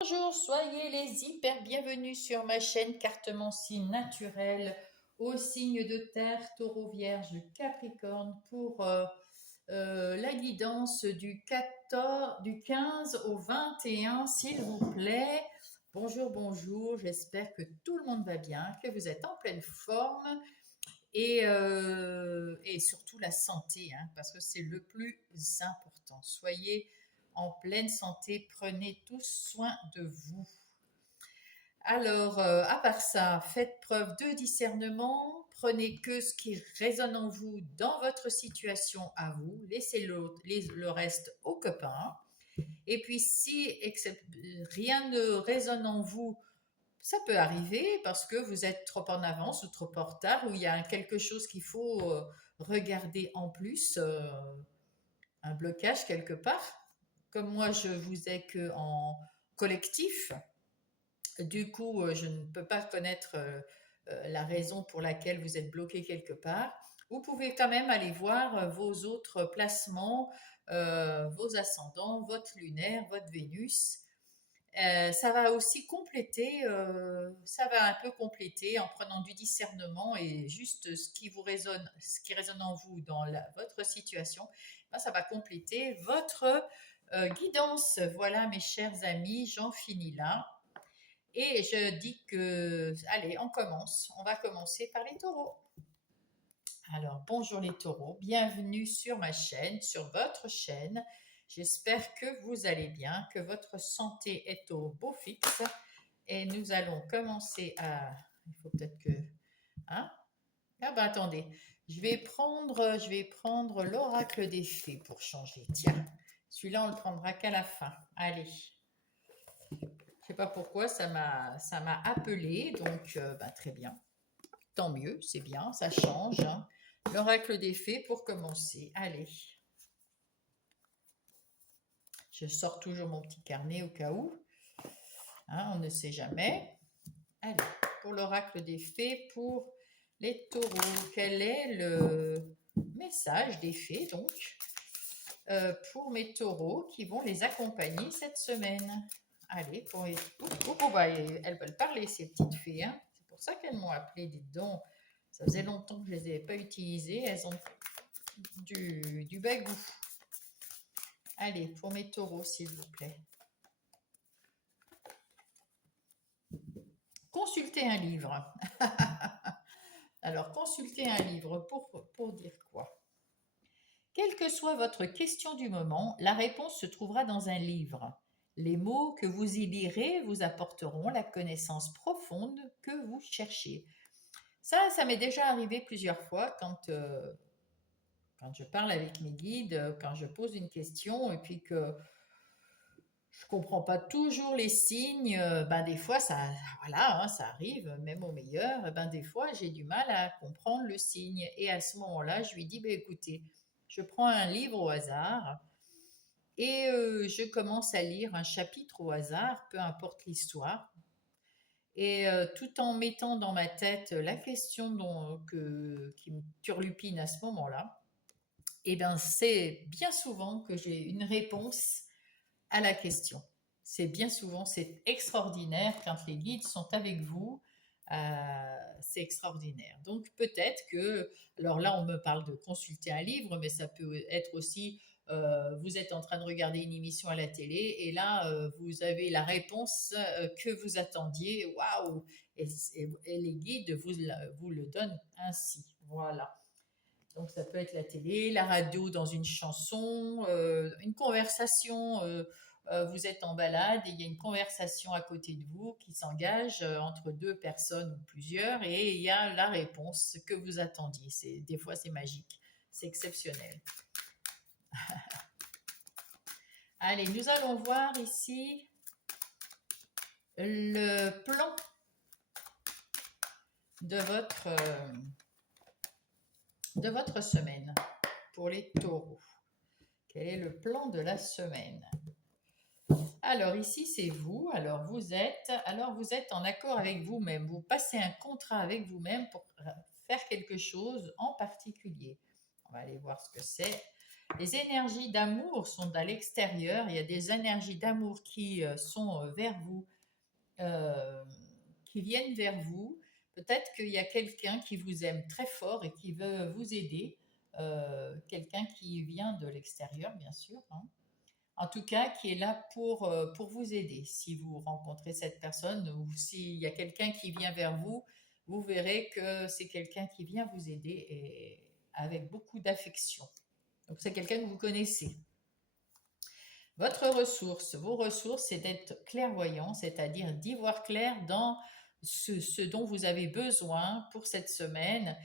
Bonjour, soyez les hyper bienvenus sur ma chaîne Cartomancie naturelle au signe de terre, taureau, vierge, capricorne pour la guidance du 15 au 21, s'il vous plaît. Bonjour, bonjour, j'espère que tout le monde va bien, que vous êtes en pleine forme et surtout la santé, hein, parce que c'est le plus important. Soyez en pleine santé, prenez tous soin de vous. Alors, à part ça, faites preuve de discernement, prenez que ce qui résonne en vous dans votre situation à vous, laissez le reste aux copains. Et puis, si rien ne résonne en vous, ça peut arriver parce que vous êtes trop en avance ou trop en retard, ou il y a quelque chose qu'il faut regarder en plus, un blocage quelque part. Comme moi, je vous ai que en collectif, du coup, je ne peux pas connaître la raison pour laquelle vous êtes bloqué quelque part. Vous pouvez quand même aller voir vos autres placements, vos ascendants, votre lunaire, votre Vénus. Ça va aussi compléter, ça va un peu compléter en prenant du discernement et juste ce qui résonne en vous dans votre situation, ben, ça va compléter votre guidance. Voilà, mes chers amis, j'en finis là. Et je dis que, allez, on commence. On va commencer par les taureaux. Alors, bonjour les taureaux, bienvenue sur ma chaîne, sur votre chaîne. J'espère que vous allez bien, que votre santé est au beau fixe. Et nous allons commencer à... Il faut peut-être que... Hein? Ah ben attendez, je vais prendre l'oracle des fées pour changer. Tiens, celui-là on le prendra qu'à la fin. Allez. Je sais pas pourquoi ça m'a appelé, donc ben, très bien. Tant mieux, c'est bien, ça change, hein. L'oracle des fées pour commencer. Allez, je sors toujours mon petit carnet au cas où, hein, on ne sait jamais. Allez, pour l'oracle des fées, pour les taureaux, quel est le message des fées donc pour mes taureaux qui vont les accompagner cette semaine? Allez, pour les... bah, elles veulent parler ces petites fées, hein. C'est pour ça qu'elles m'ont appelé, dites donc. Ça faisait longtemps que je ne les avais pas utilisées, elles ont du bagou. Allez, pour mes taureaux, s'il vous plaît. Consultez un livre. Alors, consultez un livre pour dire quoi? Quelle que soit votre question du moment, la réponse se trouvera dans un livre. Les mots que vous y lirez vous apporteront la connaissance profonde que vous cherchez. Ça m'est déjà arrivé plusieurs fois quand je parle avec mes guides, quand je pose une question et puis que je comprends pas toujours les signes, ben des fois ça, voilà, hein, ça arrive, même au meilleur, ben des fois j'ai du mal à comprendre le signe. Et à ce moment-là, je lui dis, ben écoutez, je prends un livre au hasard et je commence à lire un chapitre au hasard, peu importe l'histoire. Et tout en mettant dans ma tête la question qui me turlupine à ce moment-là, et ben c'est bien souvent que j'ai une réponse à la question. C'est bien souvent, c'est extraordinaire quand les guides sont avec vous. C'est extraordinaire. Donc peut-être que, alors là on me parle de consulter un livre, mais ça peut être aussi, vous êtes en train de regarder une émission à la télé et là vous avez la réponse que vous attendiez. Waouh! Et les guides vous le donnent ainsi. Voilà. Donc ça peut être la télé, la radio dans une chanson, une conversation. Vous êtes en balade et il y a une conversation à côté de vous qui s'engage entre deux personnes ou plusieurs et il y a la réponse que vous attendiez. Des fois c'est magique, c'est exceptionnel. Allez, nous allons voir ici le plan de votre semaine pour les taureaux. Quel est le plan de la semaine? Alors ici c'est vous. Alors vous êtes en accord avec vous-même. Vous passez un contrat avec vous-même pour faire quelque chose en particulier. On va aller voir ce que c'est. Les énergies d'amour sont à l'extérieur. Il y a des énergies d'amour qui sont vers vous, euh, qui viennent vers vous. Peut-être qu'il y a quelqu'un qui vous aime très fort et qui veut vous aider. Quelqu'un qui vient de l'extérieur, bien sûr, hein. En tout cas, qui est là pour vous aider. Si vous rencontrez cette personne ou s'il y a quelqu'un qui vient vers vous, vous verrez que c'est quelqu'un qui vient vous aider et avec beaucoup d'affection. Donc c'est quelqu'un que vous connaissez. Votre ressource, vos ressources, c'est d'être clairvoyant, c'est-à-dire d'y voir clair dans ce dont vous avez besoin pour cette semaine.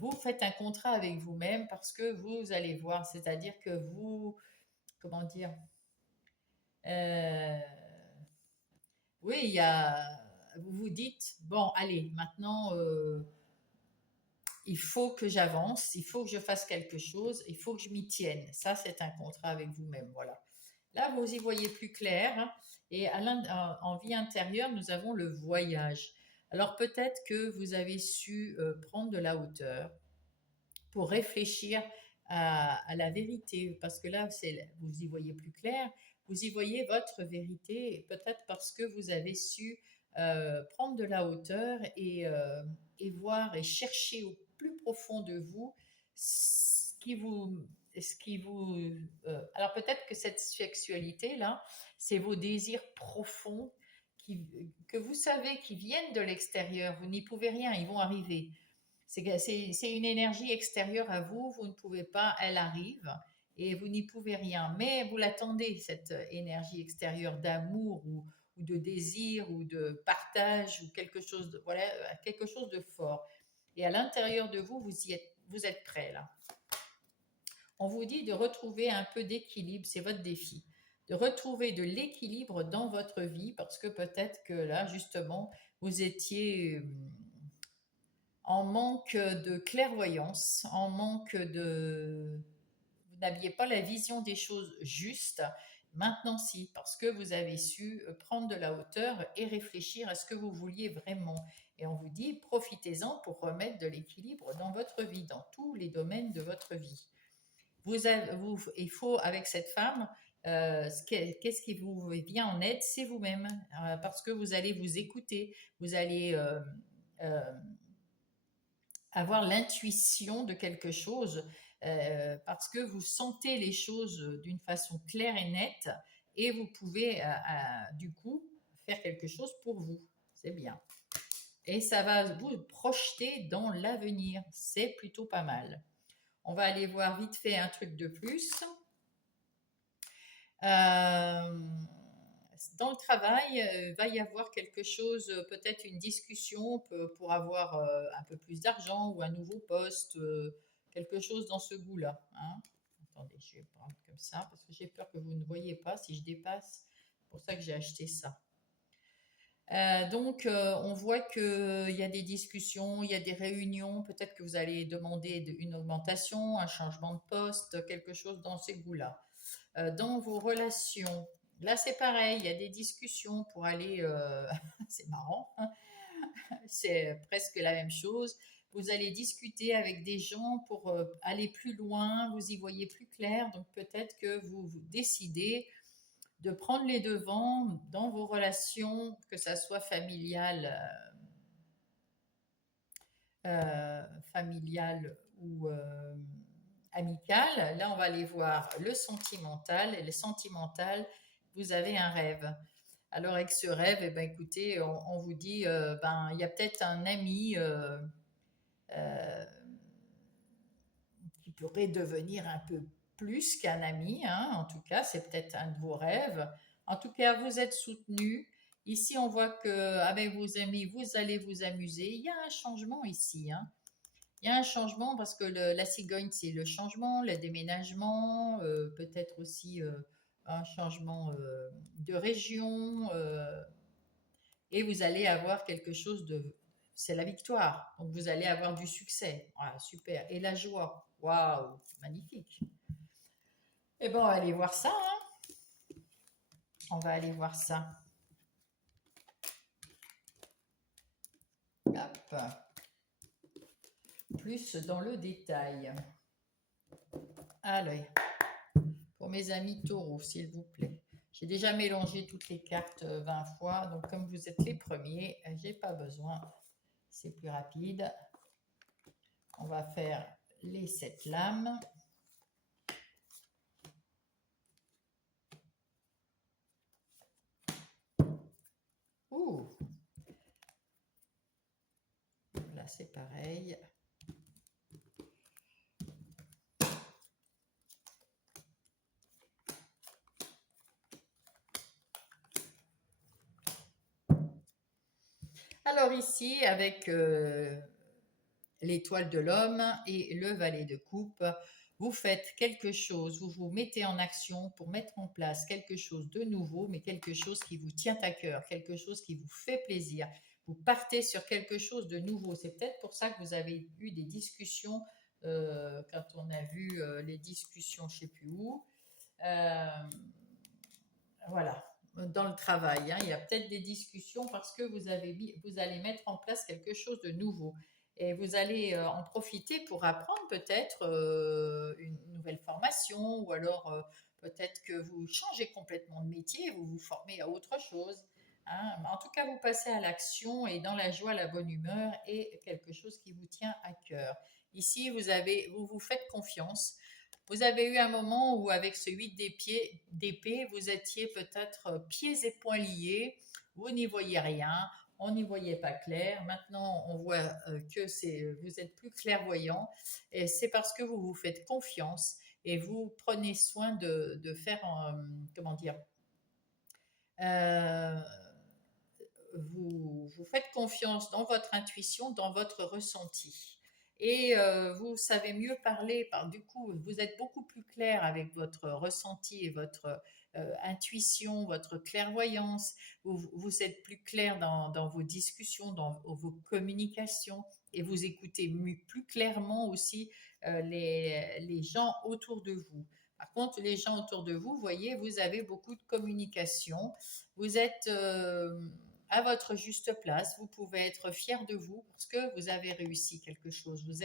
Vous faites un contrat avec vous-même parce que vous allez voir, c'est-à-dire que vous, comment dire, euh, oui, vous vous dites, bon, allez, maintenant, il faut que j'avance, il faut que je fasse quelque chose, il faut que je m'y tienne. Ça, c'est un contrat avec vous-même, voilà. Là, vous y voyez plus clair, hein. Et en vie intérieure, nous avons le voyage. Alors peut-être que vous avez su prendre de la hauteur pour réfléchir à la vérité, parce que là, vous y voyez plus clair, vous y voyez votre vérité, peut-être parce que vous avez su prendre de la hauteur et voir et chercher au plus profond de vous alors peut-être que cette sexualité là, c'est vos désirs profonds qui, que vous savez qui viennent de l'extérieur. Vous n'y pouvez rien, ils vont arriver. C'est une énergie extérieure à vous, vous ne pouvez pas, elle arrive et vous n'y pouvez rien. Mais vous l'attendez, cette énergie extérieure d'amour ou de désir ou de partage ou quelque chose de, voilà, quelque chose de fort. Et à l'intérieur de vous, vous êtes prêt là. On vous dit de retrouver un peu d'équilibre, c'est votre défi. De retrouver de l'équilibre dans votre vie parce que peut-être que là, justement, vous étiez en manque de clairvoyance, en manque de... Vous n'aviez pas la vision des choses justes. Maintenant, si, parce que vous avez su prendre de la hauteur et réfléchir à ce que vous vouliez vraiment. Et on vous dit, profitez-en pour remettre de l'équilibre dans votre vie, dans tous les domaines de votre vie. Il faut, avec cette femme, qu'est-ce qui vous vient en aide, c'est vous-même, parce que vous allez vous écouter, vous allez euh, avoir l'intuition de quelque chose parce que vous sentez les choses d'une façon claire et nette et vous pouvez du coup faire quelque chose pour vous. C'est bien. Et ça va vous projeter dans l'avenir. C'est plutôt pas mal. On va aller voir vite fait un truc de plus. Dans le travail, va y avoir quelque chose, peut-être une discussion pour avoir un peu plus d'argent ou un nouveau poste, quelque chose dans ce goût-là, hein. Attendez, je vais prendre comme ça parce que j'ai peur que vous ne voyez pas si je dépasse. C'est pour ça que j'ai acheté ça. Donc, on voit qu'il y a des discussions, il y a des réunions. Peut-être que vous allez demander une augmentation, un changement de poste, quelque chose dans ces goûts-là. Dans vos relations, là c'est pareil, il y a des discussions pour aller, c'est marrant, hein, c'est presque la même chose. Vous allez discuter avec des gens pour aller plus loin, vous y voyez plus clair, donc peut-être que vous décidez de prendre les devants dans vos relations, que ça soit familiale ou amicale. Là, on va aller voir le sentimental. Et le sentimental, vous avez un rêve. Alors, avec ce rêve, eh ben, écoutez, on vous dit, ben, il y a peut-être un ami euh, qui pourrait devenir un peu plus qu'un ami, hein. En tout cas, c'est peut-être un de vos rêves. En tout cas, vous êtes soutenu. Ici, on voit que avec vos amis, vous allez vous amuser. Il y a un changement ici, hein. Il y a un changement parce que la cigogne, c'est le changement, le déménagement, peut-être aussi un changement de région. Et vous allez avoir quelque chose de... C'est la victoire. Donc vous allez avoir du succès. Voilà, super. Et la joie. Waouh, magnifique. Eh bien, on va aller voir ça, hein. On va aller voir ça. Hop. Plus dans le détail. Allez, pour mes amis taureaux, s'il vous plaît. J'ai déjà mélangé toutes les cartes 20 fois, donc comme vous êtes les premiers, j'ai pas besoin. C'est plus rapide. On va faire les 7 lames. Ouh! Là, c'est pareil. Alors ici, avec l'étoile de l'homme et le valet de coupe, vous faites quelque chose, vous vous mettez en action pour mettre en place quelque chose de nouveau, mais quelque chose qui vous tient à cœur, quelque chose qui vous fait plaisir. Vous partez sur quelque chose de nouveau. C'est peut-être pour ça que vous avez eu des discussions quand on a vu les discussions, je ne sais plus où. Euh, voilà, dans le travail, hein, il y a peut-être des discussions parce que vous allez mettre en place quelque chose de nouveau. Et vous allez en profiter pour apprendre peut-être une nouvelle formation ou alors peut-être que vous changez complètement de métier, vous vous formez à autre chose. Hein. En tout cas, vous passez à l'action et dans la joie, la bonne humeur et quelque chose qui vous tient à cœur. Ici, vous vous faites confiance. Vous avez eu un moment où, avec ce 8 d'épée, vous étiez peut-être pieds et poings liés, vous n'y voyez rien, on n'y voyait pas clair. Maintenant, on voit que vous êtes plus clairvoyant et c'est parce que vous vous faites confiance et vous prenez soin de faire, comment dire, euh, vous faites confiance dans votre intuition, dans votre ressenti. Et vous savez mieux parler, du coup, vous êtes beaucoup plus clair avec votre ressenti et votre intuition, votre clairvoyance. Vous êtes plus clair dans vos discussions, dans vos communications, et vous écoutez plus clairement aussi les gens autour de vous. Par contre, les gens autour de vous, vous voyez, vous avez beaucoup de communication. Vous êtes à votre juste place. Vous pouvez être fier de vous parce que vous avez réussi quelque chose. Vous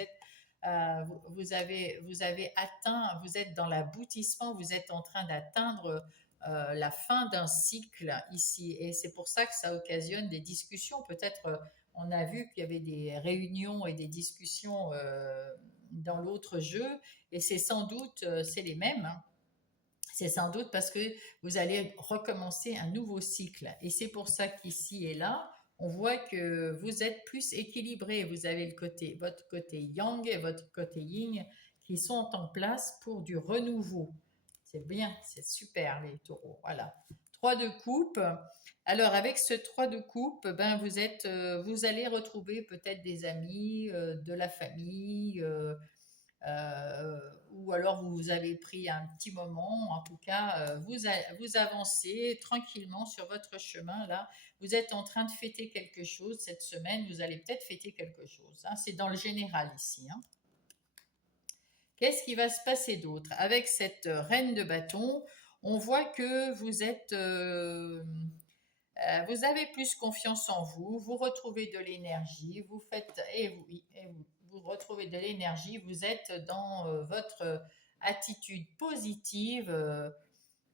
avez atteint, vous êtes dans l'aboutissement, vous êtes en train d'atteindre la fin d'un cycle ici. Et c'est pour ça que ça occasionne des discussions. Peut-être on a vu qu'il y avait des réunions et des discussions dans l'autre jeu, et c'est sans doute c'est les mêmes. Hein. C'est sans doute parce que vous allez recommencer un nouveau cycle. Et c'est pour ça qu'ici et là, on voit que vous êtes plus équilibré. Vous avez votre côté yang et votre côté yin qui sont en place pour du renouveau. C'est bien, c'est super les taureaux. Voilà. 3 de coupe. Alors avec ce 3 de coupe, ben vous allez retrouver peut-être des amis, de la famille, ou alors vous avez pris un petit moment, en tout cas, vous avancez tranquillement sur votre chemin là. Vous êtes en train de fêter quelque chose cette semaine, vous allez peut-être fêter quelque chose. Hein. C'est dans le général ici. Hein. Qu'est-ce qui va se passer d'autre? Avec cette reine de bâton, on voit que vous avez plus confiance en vous, vous retrouvez de l'énergie, vous retrouvez de l'énergie, vous êtes dans votre attitude positive,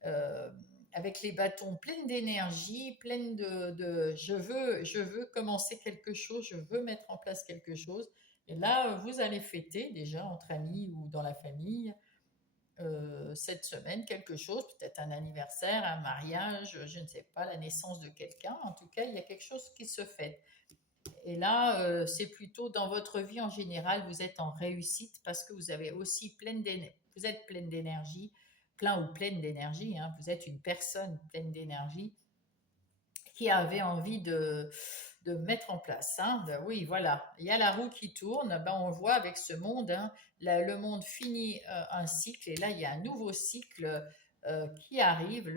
euh, avec les bâtons pleines d'énergie, pleines je veux commencer quelque chose, je veux mettre en place quelque chose. Et là, vous allez fêter déjà entre amis ou dans la famille cette semaine quelque chose, peut-être un anniversaire, un mariage, je ne sais pas, la naissance de quelqu'un. En tout cas, il y a quelque chose qui se fait. Et là, c'est plutôt dans votre vie en général, vous êtes en réussite parce que vous avez aussi vous êtes pleine d'énergie, plein ou pleine d'énergie. Hein, vous êtes une personne pleine d'énergie qui avait envie de mettre en place. Hein. Oui, voilà, il y a la roue qui tourne, ben, on voit avec ce monde, hein, le monde finit un cycle et là il y a un nouveau cycle qui arrive,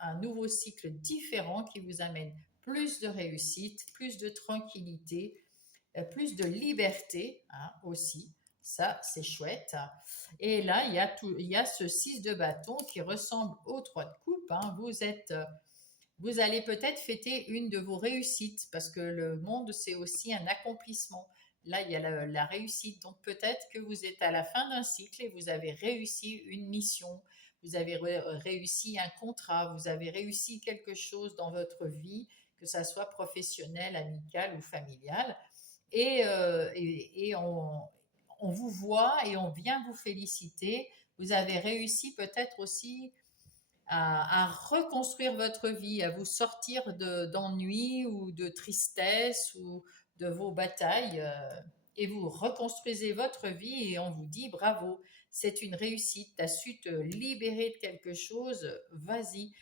un nouveau cycle différent qui vous amène plus de réussite, plus de tranquillité, plus de liberté hein, aussi. Ça, c'est chouette. Et là, il y a ce 6 de bâton qui ressemble au 3 de coupe. Hein. Vous allez peut-être fêter une de vos réussites parce que le monde, c'est aussi un accomplissement. Là, il y a la réussite. Donc peut-être que vous êtes à la fin d'un cycle et vous avez réussi une mission, vous avez réussi un contrat, vous avez réussi quelque chose dans votre vie, que ça soit professionnel, amical ou familial. Et on vous voit et on vient vous féliciter. Vous avez réussi peut-être aussi à reconstruire votre vie, à vous sortir d'ennui ou de tristesse ou de vos batailles. Et vous reconstruisez votre vie et on vous dit bravo, c'est une réussite, tu as su te libérer de quelque chose, vas-y,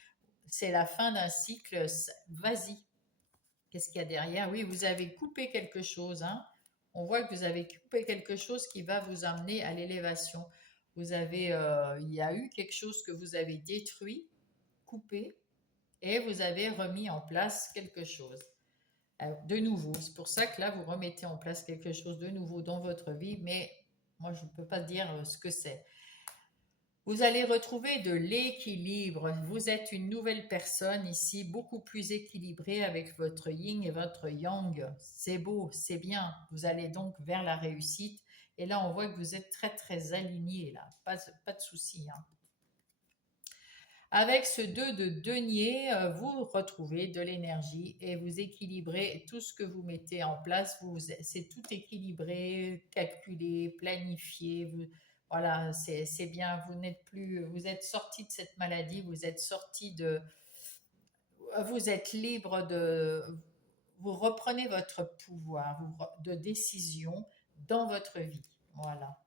c'est la fin d'un cycle, vas-y. Qu'est-ce qu'il y a derrière? Oui, vous avez coupé quelque chose, hein. On voit que vous avez coupé quelque chose qui va vous amener à l'élévation. Il y a eu quelque chose que vous avez détruit, coupé, et vous avez remis en place quelque chose. Alors, de nouveau, c'est pour ça que là, vous remettez en place quelque chose de nouveau dans votre vie, mais moi, je ne peux pas dire ce que c'est. Vous allez retrouver de l'équilibre. Vous êtes une nouvelle personne ici, beaucoup plus équilibrée avec votre yin et votre yang. C'est beau, c'est bien. Vous allez donc vers la réussite. Et là, on voit que vous êtes très, très aligné, là. Pas de souci, hein. Avec ce 2 de denier, vous retrouvez de l'énergie et vous équilibrez tout ce que vous mettez en place. C'est tout équilibré, calculé, planifié. Voilà, c'est bien. Vous n'êtes plus, vous êtes sorti de cette maladie, vous êtes libre vous reprenez votre pouvoir de décision dans votre vie. Voilà.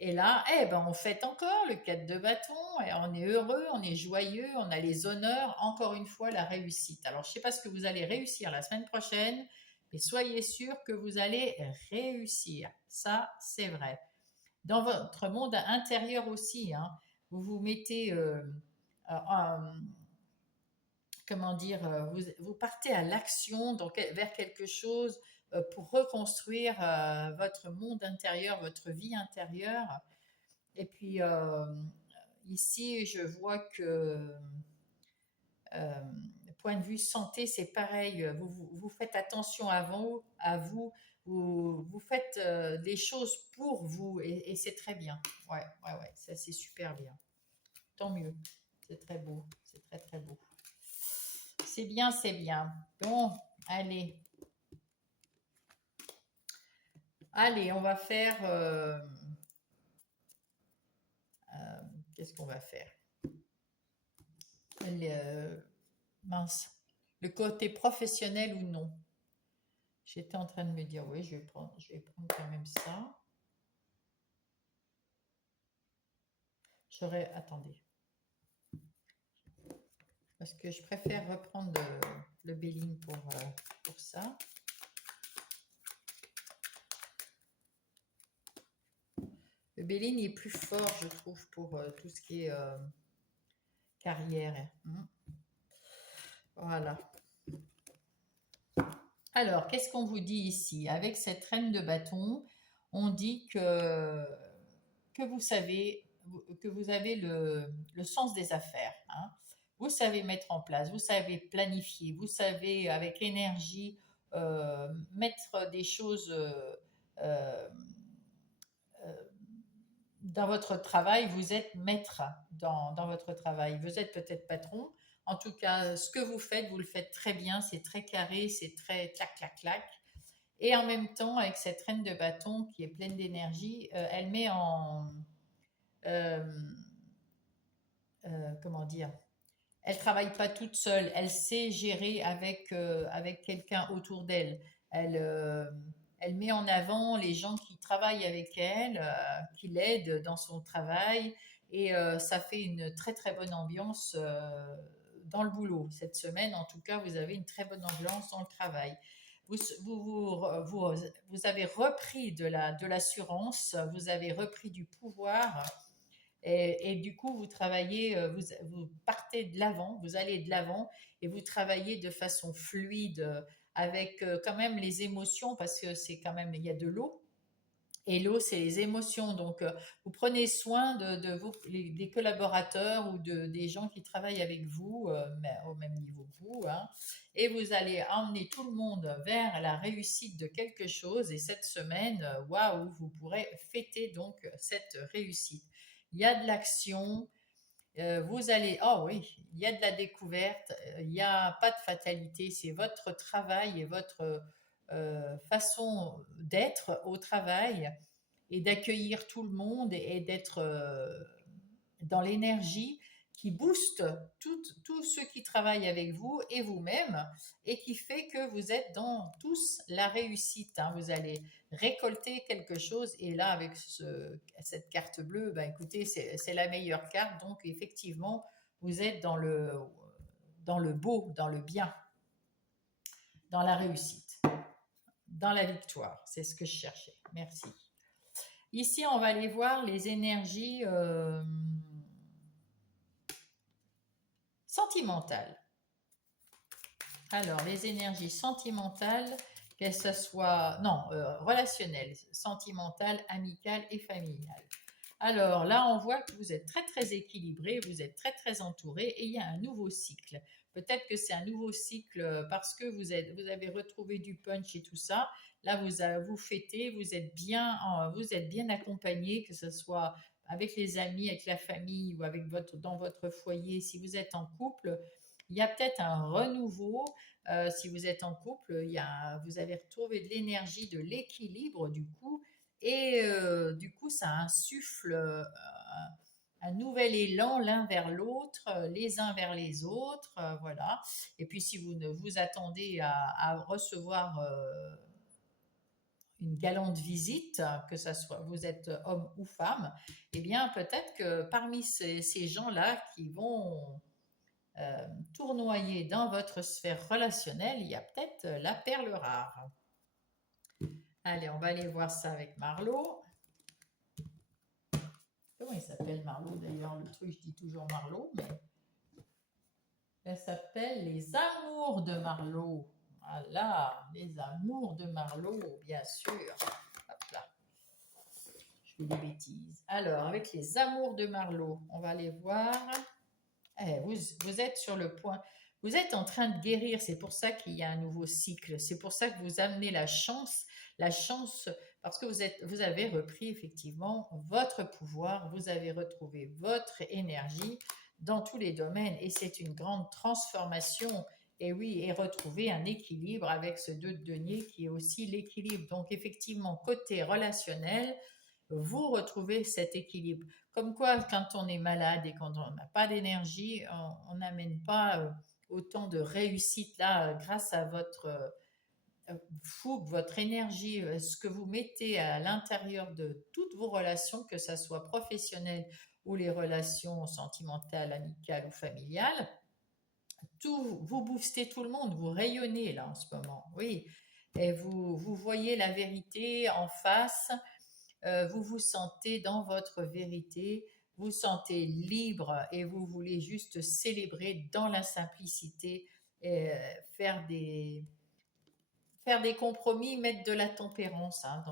Et là, eh ben, on fête encore le 4 de bâton, et on est heureux, on est joyeux, on a les honneurs, encore une fois la réussite. Alors, je ne sais pas ce que vous allez réussir la semaine prochaine, mais soyez sûr que vous allez réussir. Ça, c'est vrai. Dans votre monde intérieur aussi, hein, vous vous mettez, comment dire, vous partez à l'action vers quelque chose pour reconstruire votre monde intérieur, votre vie intérieure. Et puis ici, je vois que euh, point de vue santé, c'est pareil. Vous faites attention vous faites des choses pour vous et c'est très bien. Ouais, ouais, ouais, ça c'est super bien. Tant mieux. C'est très beau. C'est très, très beau. C'est bien, c'est bien. Bon, allez. Allez, on va faire. Qu'est-ce qu'on va faire? Mince. Le côté professionnel ou non? J'étais en train de me dire, oui, je vais prendre quand même ça. Attendez. Parce que je préfère reprendre le Béline pour ça. Le Béline est plus fort, je trouve, pour tout ce qui est carrière. Voilà. Alors, qu'est-ce qu'on vous dit ici? Avec cette reine de bâton, on dit que vous savez, que vous avez le sens des affaires, hein. Vous savez mettre en place, vous savez planifier, vous savez avec énergie mettre des choses euh, euh, dans votre travail. Vous êtes maître dans votre travail. Vous êtes peut-être patron. En tout cas, ce que vous le faites très bien. C'est très carré, c'est très clac, clac, clac. Et en même temps, avec cette reine de bâton qui est pleine d'énergie, elle met en... euh, comment dire? Elle travaille pas toute seule. Elle sait gérer avec quelqu'un autour d'elle. Elle, euh, Elle met en avant les gens qui travaillent avec elle, qui l'aident dans son travail. Et ça fait une très très bonne ambiance dans le boulot. Cette semaine, en tout cas, vous avez une très bonne ambiance dans le travail. Vous, vous avez repris de l'assurance, vous avez repris du pouvoir et du coup, vous travaillez, vous partez de l'avant, vous allez de l'avant et vous travaillez de façon fluide avec quand même les émotions parce que c'est quand même, il y a de l'eau. Et l'eau, c'est les émotions. Donc, vous prenez soin des collaborateurs ou des gens qui travaillent avec vous, mais au même niveau que vous, hein, et vous allez emmener tout le monde vers la réussite de quelque chose. Et cette semaine, waouh, vous pourrez fêter donc cette réussite. Il y a de l'action. Vous allez, oh oui, il y a de la découverte, il n'y a pas de fatalité, c'est votre travail et votre façon d'être au travail et d'accueillir tout le monde et d'être dans l'énergie qui booste tous ceux qui travaillent avec vous et vous-même et qui fait que vous êtes dans tous la réussite, hein. Vous allez récolter quelque chose et là avec cette carte bleue, ben, écoutez, c'est la meilleure carte, donc effectivement vous êtes dans le beau, dans le bien, dans la réussite, dans la victoire, c'est ce que je cherchais. Merci. Ici, on va aller voir les énergies sentimentales. Alors, les énergies sentimentales, qu'elles soient, non, relationnelles, sentimentales, amicales et familiales. Alors là, on voit que vous êtes très très équilibré, vous êtes très très entouré et il y a un nouveau cycle. Peut-être que c'est un nouveau cycle parce que vous avez retrouvé du punch et tout ça. Là, vous fêtez, vous êtes bien accompagné, que ce soit avec les amis, avec la famille ou dans votre foyer. Si vous êtes en couple, il y a peut-être un renouveau. Si vous êtes en couple, vous avez retrouvé de l'énergie, de l'équilibre du coup. Et du coup, ça insuffle un nouvel élan l'un vers l'autre, les uns vers les autres, voilà. Et puis, si vous ne vous attendez à recevoir une galante visite, que ça soit vous êtes homme ou femme, eh bien, peut-être que parmi ces gens-là qui vont tournoyer dans votre sphère relationnelle, il y a peut-être la perle rare. Allez, on va aller voir ça avec Marlo. Comment il s'appelle Marlo d'ailleurs? Le truc, je dis toujours Marlo, mais elle s'appelle Les Amours de Marlo. Voilà, Les Amours de Marlo, bien sûr. Hop là, je fais des bêtises. Alors, avec Les Amours de Marlo, on va aller voir. Vous êtes sur le point. Vous êtes en train de guérir, c'est pour ça qu'il y a un nouveau cycle. C'est pour ça que vous amenez la chance, parce que vous avez repris effectivement votre pouvoir, vous avez retrouvé votre énergie dans tous les domaines et c'est une grande transformation. Et oui, et retrouver un équilibre avec ce 2 de denier qui est aussi l'équilibre. Donc effectivement, côté relationnel, vous retrouvez cet équilibre. Comme quoi, quand on est malade et quand on n'a pas d'énergie, on n'amène pas autant de réussite là grâce à votre fougue, votre énergie, ce que vous mettez à l'intérieur de toutes vos relations, que ce soit professionnelles ou les relations sentimentales, amicales ou familiales. Vous boostez tout le monde, vous rayonnez là en ce moment, oui. Et vous voyez la vérité en face, vous vous sentez dans votre vérité, vous sentez libre et vous voulez juste célébrer dans la simplicité, et faire des compromis, mettre de la tempérance hein,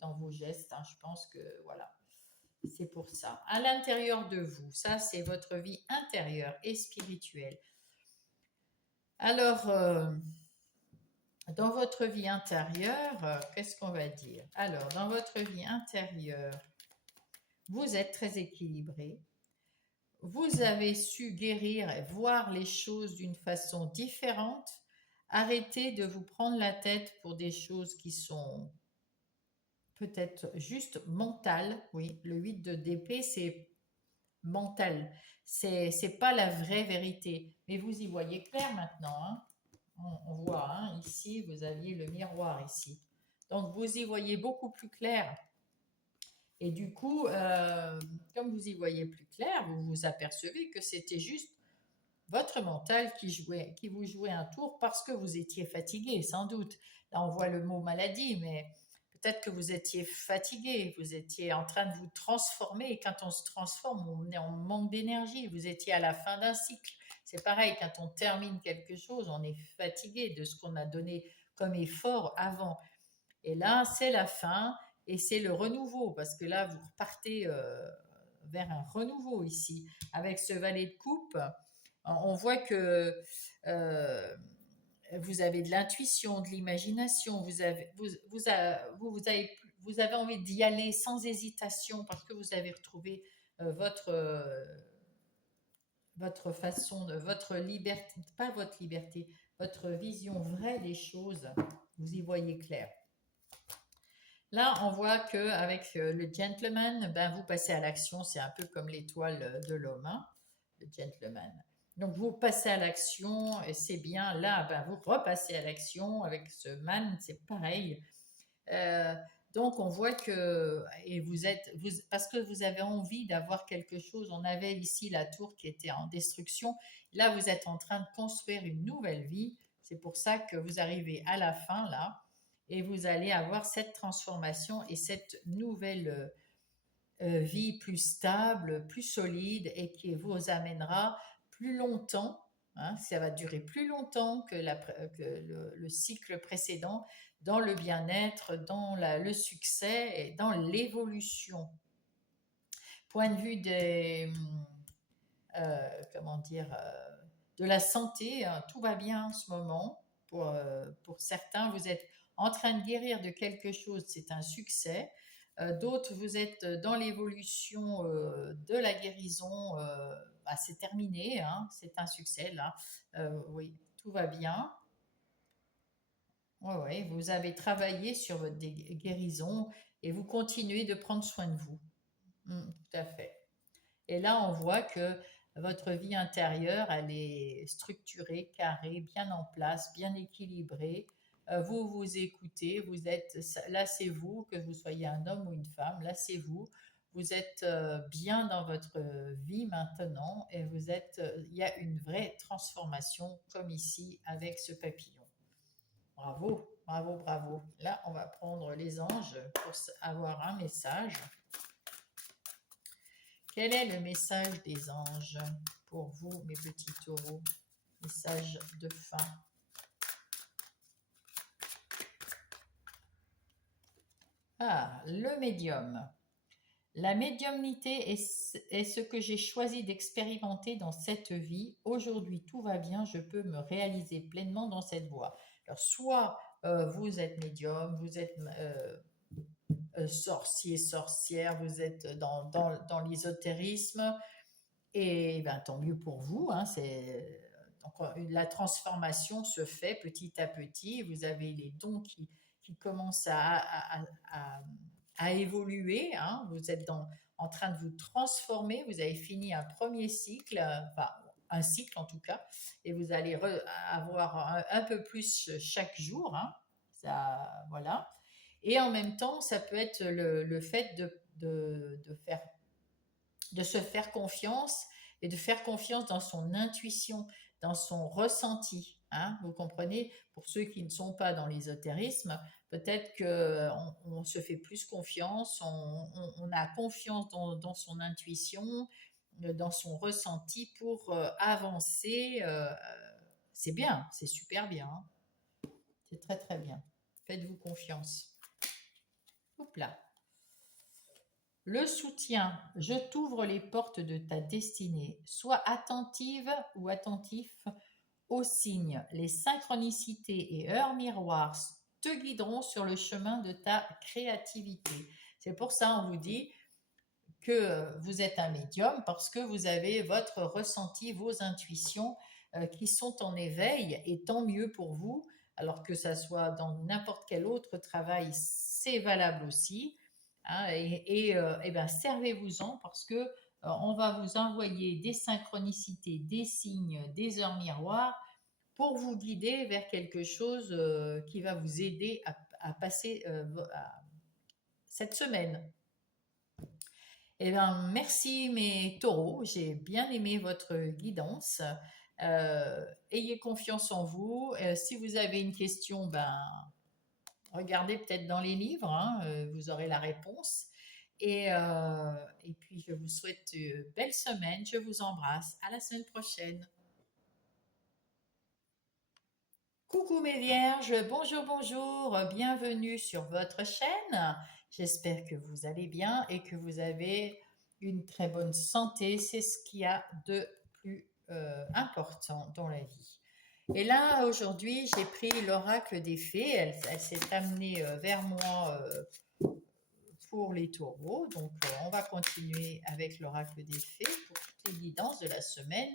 dans vos gestes. Hein. Je pense que voilà, c'est pour ça. À l'intérieur de vous, ça c'est votre vie intérieure et spirituelle. Alors, dans votre vie intérieure, qu'est-ce qu'on va dire? Alors, dans votre vie intérieure, vous êtes très équilibré. Vous avez su guérir et voir les choses d'une façon différente. Arrêtez de vous prendre la tête pour des choses qui sont peut-être juste mentales. Oui, le 8 d'épée, c'est mental. C'est pas la vraie vérité. Mais vous y voyez clair maintenant. Hein. On voit, hein, ici, vous aviez le miroir ici. Donc, vous y voyez beaucoup plus clair. Et du coup, comme vous y voyez plus clair, vous vous apercevez que c'était juste votre mental qui vous jouait un tour parce que vous étiez fatigué, sans doute. Là, on voit le mot maladie, mais peut-être que vous étiez fatigué, vous étiez en train de vous transformer. Et quand on se transforme, on est en manque d'énergie. Vous étiez à la fin d'un cycle. C'est pareil, quand on termine quelque chose, on est fatigué de ce qu'on a donné comme effort avant. Et là, c'est la fin. et c'est le renouveau, parce que là, vous repartez vers un renouveau ici. Avec ce valet de coupe, on voit que euh, vous avez de l'intuition, de l'imagination, vous avez envie d'y aller sans hésitation parce que vous avez retrouvé votre façon de votre liberté, pas votre liberté, votre vision vraie des choses. Vous y voyez clair. Là, on voit que avec le gentleman, ben, vous passez à l'action. C'est un peu comme l'étoile de l'homme, hein, le gentleman. Donc, vous passez à l'action et c'est bien. Là, ben, vous repassez à l'action avec ce man, c'est pareil. Euh, donc, on voit que, et parce que vous avez envie d'avoir quelque chose, on avait ici la tour qui était en destruction. Là, vous êtes en train de construire une nouvelle vie. C'est pour ça que vous arrivez à la fin, là, et vous allez avoir cette transformation et cette nouvelle vie plus stable, plus solide et qui vous amènera plus longtemps. Hein, ça va durer plus longtemps que le cycle précédent dans le bien-être, dans le succès et dans l'évolution. Point de vue comment dire, de la santé, hein, tout va bien en ce moment. Pour certains, vous êtes en train de guérir de quelque chose, c'est un succès. D'autres, vous êtes dans l'évolution de la guérison. Bah, c'est terminé, hein, c'est un succès là. Oui, tout va bien. Oui, ouais, vous avez travaillé sur votre guérison et vous continuez de prendre soin de vous. Tout à fait. Et là, on voit que votre vie intérieure, elle est structurée, carrée, bien en place, bien équilibrée. Vous vous écoutez, là c'est vous, que vous soyez un homme ou une femme, là c'est vous. Vous êtes bien dans votre vie maintenant et il y a une vraie transformation comme ici avec ce papillon. Bravo, bravo, bravo. Là, on va prendre les anges pour avoir un message. Quel est le message des anges pour vous, mes petits taureaux? Message de fin. Ah, le médium. La médiumnité est ce que j'ai choisi d'expérimenter dans cette vie. Aujourd'hui, tout va bien, je peux me réaliser pleinement dans cette voie. Alors, soit vous êtes médium, vous êtes sorcier, sorcière, vous êtes dans l'ésotérisme, et ben, tant mieux pour vous. Hein, donc, la transformation se fait petit à petit. Vous avez les dons qui commencent à évoluer. Hein, vous êtes en train de vous transformer. Vous avez fini un premier cycle, enfin, un cycle en tout cas, et vous allez avoir un peu plus chaque jour. Hein, ça, voilà. Et en même temps, ça peut être le fait de se faire confiance et de faire confiance dans son intuition, dans son ressenti. Hein, vous comprenez? Pour ceux qui ne sont pas dans l'ésotérisme, peut-être qu'on se fait plus confiance, on a confiance dans son intuition, dans son ressenti pour avancer. C'est bien, c'est super bien. Hein. C'est très très bien. Faites-vous confiance. Hop là. Le soutien, je t'ouvre les portes de ta destinée. Sois attentive ou attentif aux signes. Les synchronicités et heures miroirs te guideront sur le chemin de ta créativité. C'est pour ça on vous dit que vous êtes un médium parce que vous avez votre ressenti, vos intuitions qui sont en éveil et tant mieux pour vous. Alors que ça soit dans n'importe quel autre travail, c'est valable aussi. Hein, et ben, servez-vous-en parce que on va vous envoyer des synchronicités, des signes, des heures miroirs pour vous guider vers quelque chose qui va vous aider à passer cette semaine. Eh bien, merci mes taureaux, j'ai bien aimé votre guidance. Ayez confiance en vous. Si vous avez une question, ben, regardez peut-être dans les livres, hein, vous aurez la réponse. Et puis, je vous souhaite une belle semaine. Je vous embrasse. À la semaine prochaine. Coucou mes vierges, bonjour, bonjour, bienvenue sur votre chaîne. J'espère que vous allez bien et que vous avez une très bonne santé. C'est ce qu'il y a de plus important dans la vie. Et là, aujourd'hui, j'ai pris l'oracle des fées. Elle s'est amenée vers moi pour les taureaux. Donc, on va continuer avec l'oracle des fées pour toutes les guidances de la semaine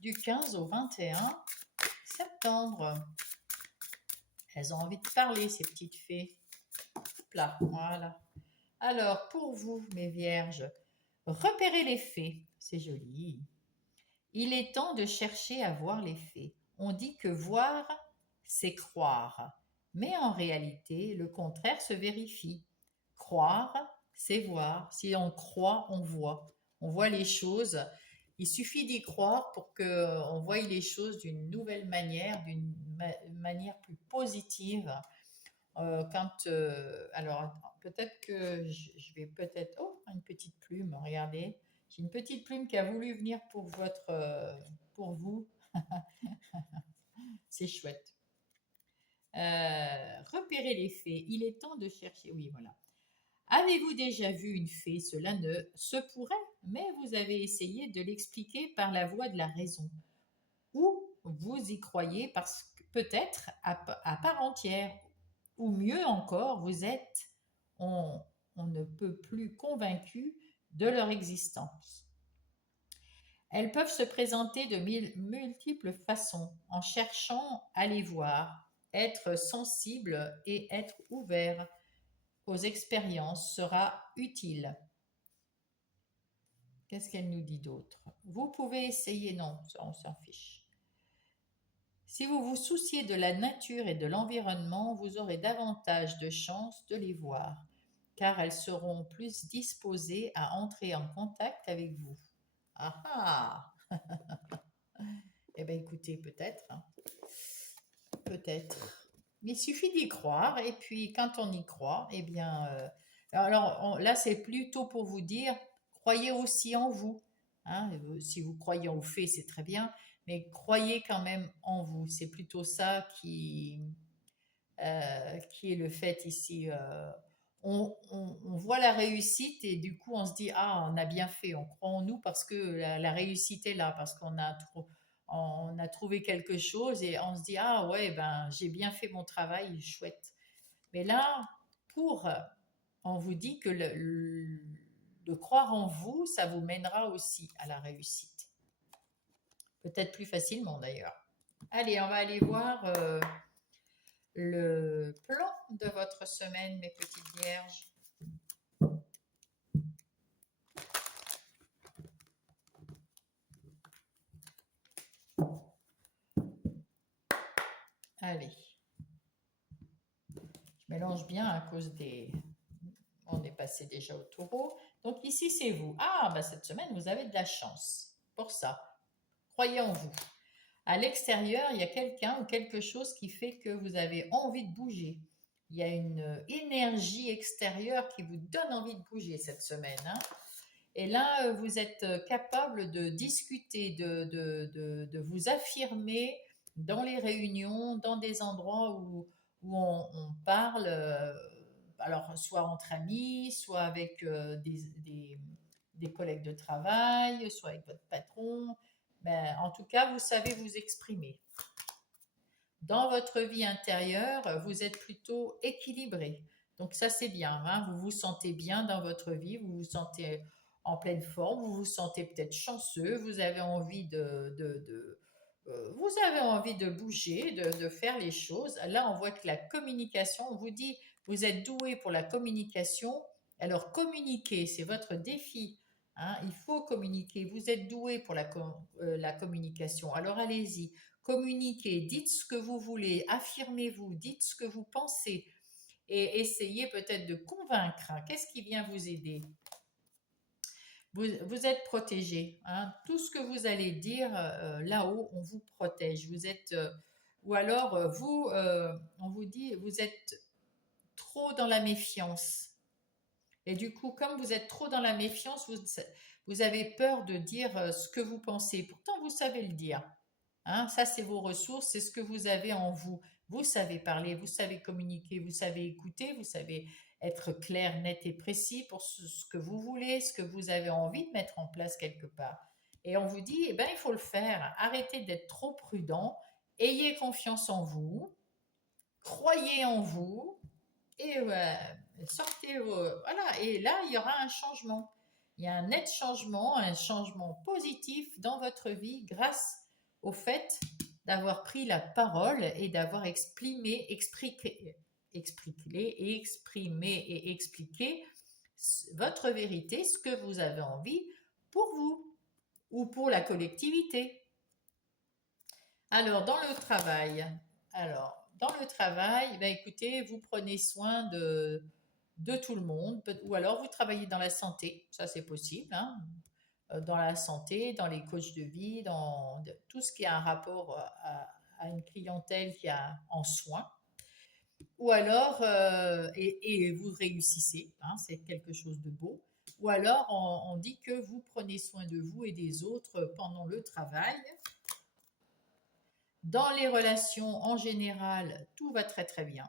du 15 au 21 septembre. Elles ont envie de parler, ces petites fées. Là, voilà. Alors, pour vous, mes vierges, repérez les faits. C'est joli. Il est temps de chercher à voir les faits. On dit que voir, c'est croire. Mais en réalité, le contraire se vérifie. Croire, c'est voir. Si on croit, on voit. On voit les choses. Il suffit d'y croire pour qu'on voie les choses d'une nouvelle manière, d'une manière plus positive. Alors, peut-être que je vais peut-être... Oh, une petite plume, regardez. J'ai une petite plume qui a voulu venir pour vous. C'est chouette. Repérez les faits. Il est temps de chercher. Oui, voilà. Avez-vous déjà vu une fée? Cela ne se pourrait, mais vous avez essayé de l'expliquer par la voie de la raison. Ou vous y croyez parce que peut-être à part entière. Ou mieux encore, on, on ne peut plus convaincu de leur existence. Elles peuvent se présenter de multiples façons en cherchant à les voir. Être sensible et être ouvert aux expériences sera utile. Qu'est-ce qu'elle nous dit d'autre? Vous pouvez essayer, non, on s'en fiche. Si vous vous souciez de la nature et de l'environnement, vous aurez davantage de chances de les voir, car elles seront plus disposées à entrer en contact avec vous. Ah ah! Eh bien écoutez, peut-être, hein. Peut-être. Mais il suffit d'y croire, et puis quand on y croit, eh bien... là, c'est plutôt pour vous dire, croyez aussi en vous. Hein. Si vous croyez aux faits, c'est très bien, mais croyez quand même en vous. C'est plutôt ça qui est le fait ici. On voit la réussite et du coup on se dit ah on a bien fait, on croit en nous parce que la réussite est là, parce on a trouvé quelque chose et on se dit ah ouais ben j'ai bien fait mon travail, chouette. Mais là on vous dit que de croire en vous, ça vous mènera aussi à la réussite. Peut-être plus facilement d'ailleurs. Allez, on va aller voir le plan de votre semaine, mes petites vierges. Allez. Je mélange bien à cause des... On est passé déjà au taureau. Donc ici, c'est vous. Ah, bah cette semaine, vous avez de la chance pour ça. Croyez en vous. À l'extérieur, il y a quelqu'un ou quelque chose qui fait que vous avez envie de bouger. Il y a une énergie extérieure qui vous donne envie de bouger cette semaine. Hein. Et là, vous êtes capable de discuter, de vous affirmer dans les réunions, dans des endroits où on parle, alors soit entre amis, soit avec des collègues de travail, soit avec votre patron. Ben, en tout cas, vous savez vous exprimer. Dans votre vie intérieure, vous êtes plutôt équilibré. Donc ça, c'est bien. Hein. Vous vous sentez bien dans votre vie, vous vous sentez en pleine forme, vous vous sentez peut-être chanceux, vous avez envie vous avez envie de bouger, de faire les choses. Là, on voit que la communication, on vous dit, vous êtes doué pour la communication. Alors, communiquer, c'est votre défi. Hein. Il faut communiquer. Vous êtes doué pour la communication. Alors, allez-y. Communiquez, dites ce que vous voulez, affirmez-vous, dites ce que vous pensez et essayez peut-être de convaincre. Hein. Qu'est-ce qui vient vous aider? Vous êtes protégé. Hein. Tout ce que vous allez dire là-haut, on vous protège. Vous êtes, ou alors on vous dit, vous êtes trop dans la méfiance. Et du coup, comme vous êtes trop dans la méfiance, vous avez peur de dire ce que vous pensez. Pourtant, vous savez le dire. Hein, ça, c'est vos ressources, c'est ce que vous avez en vous. Vous savez parler, vous savez communiquer, vous savez écouter, vous savez être clair, net et précis pour ce que vous voulez, ce que vous avez envie de mettre en place quelque part. Et on vous dit, eh ben, il faut le faire. Arrêtez d'être trop prudent. Ayez confiance en vous. Croyez en vous. Et sortez. Voilà. Et là, il y aura un changement. Il y a un net changement, un changement positif dans votre vie grâce au fait d'avoir pris la parole et d'avoir exprimé et expliqué votre vérité, ce que vous avez envie pour vous ou pour la collectivité. Alors, dans le travail, ben, écoutez, vous prenez soin de tout le monde, ou alors vous travaillez dans la santé, ça c'est possible, hein, dans la santé, dans les coachs de vie, dans tout ce qui a un rapport à une clientèle qui a en soins. Ou alors, et vous réussissez, hein, c'est quelque chose de beau. Ou alors, on dit que vous prenez soin de vous et des autres pendant le travail. Dans les relations en général, tout va très très bien.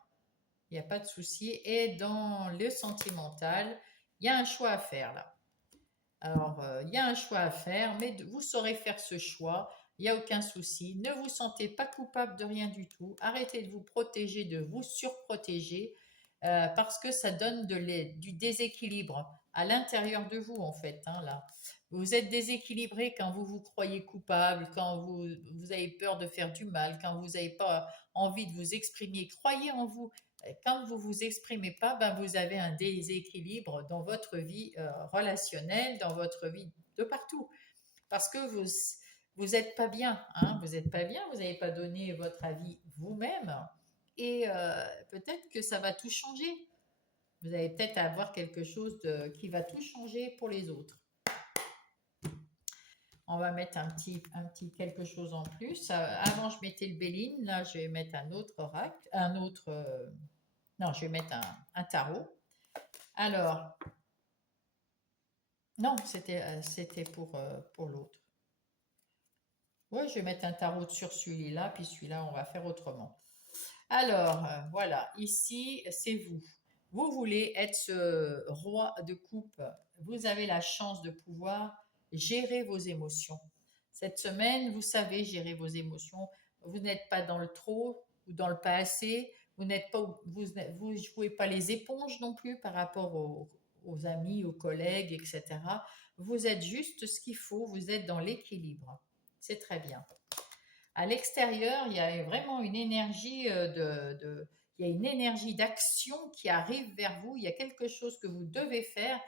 Il n'y a pas de souci. Et dans le sentimental, il y a un choix à faire là. Alors, il y a un choix à faire, mais vous saurez faire ce choix. Il n'y a aucun souci. Ne vous sentez pas coupable de rien du tout. Arrêtez de vous protéger, de vous surprotéger, parce que ça donne du déséquilibre à l'intérieur de vous, en fait, hein, là. Vous êtes déséquilibré quand vous vous croyez coupable, quand vous avez peur de faire du mal, quand vous n'avez pas envie de vous exprimer. Croyez en vous. Quand vous vous exprimez pas, ben vous avez un déséquilibre dans votre vie relationnelle, dans votre vie de partout, parce que vous n'êtes pas bien, hein, vous n'êtes pas bien, vous n'avez pas donné votre avis vous-même, et peut-être que ça va tout changer. Vous allez peut-être avoir quelque chose qui va tout changer pour les autres. On va mettre un petit quelque chose en plus. Avant, je mettais le Béline. Là, je vais mettre un autre oracle, non, je vais mettre un tarot. Alors, non, c'était pour l'autre. Oui, je vais mettre un tarot sur celui-là, puis celui-là, on va faire autrement. Alors, voilà, ici, c'est vous. Vous voulez être ce roi de coupe. Vous avez la chance de pouvoir gérer vos émotions. Cette semaine, vous savez gérer vos émotions. Vous n'êtes pas dans le trop ou dans le pas assez. Vous n'êtes pas, vous jouez pas les éponges non plus par rapport aux amis, aux collègues, etc. Vous êtes juste ce qu'il faut. Vous êtes dans l'équilibre. C'est très bien. À l'extérieur, il y a vraiment une énergie il y a une énergie d'action qui arrive vers vous. Il y a quelque chose que vous devez faire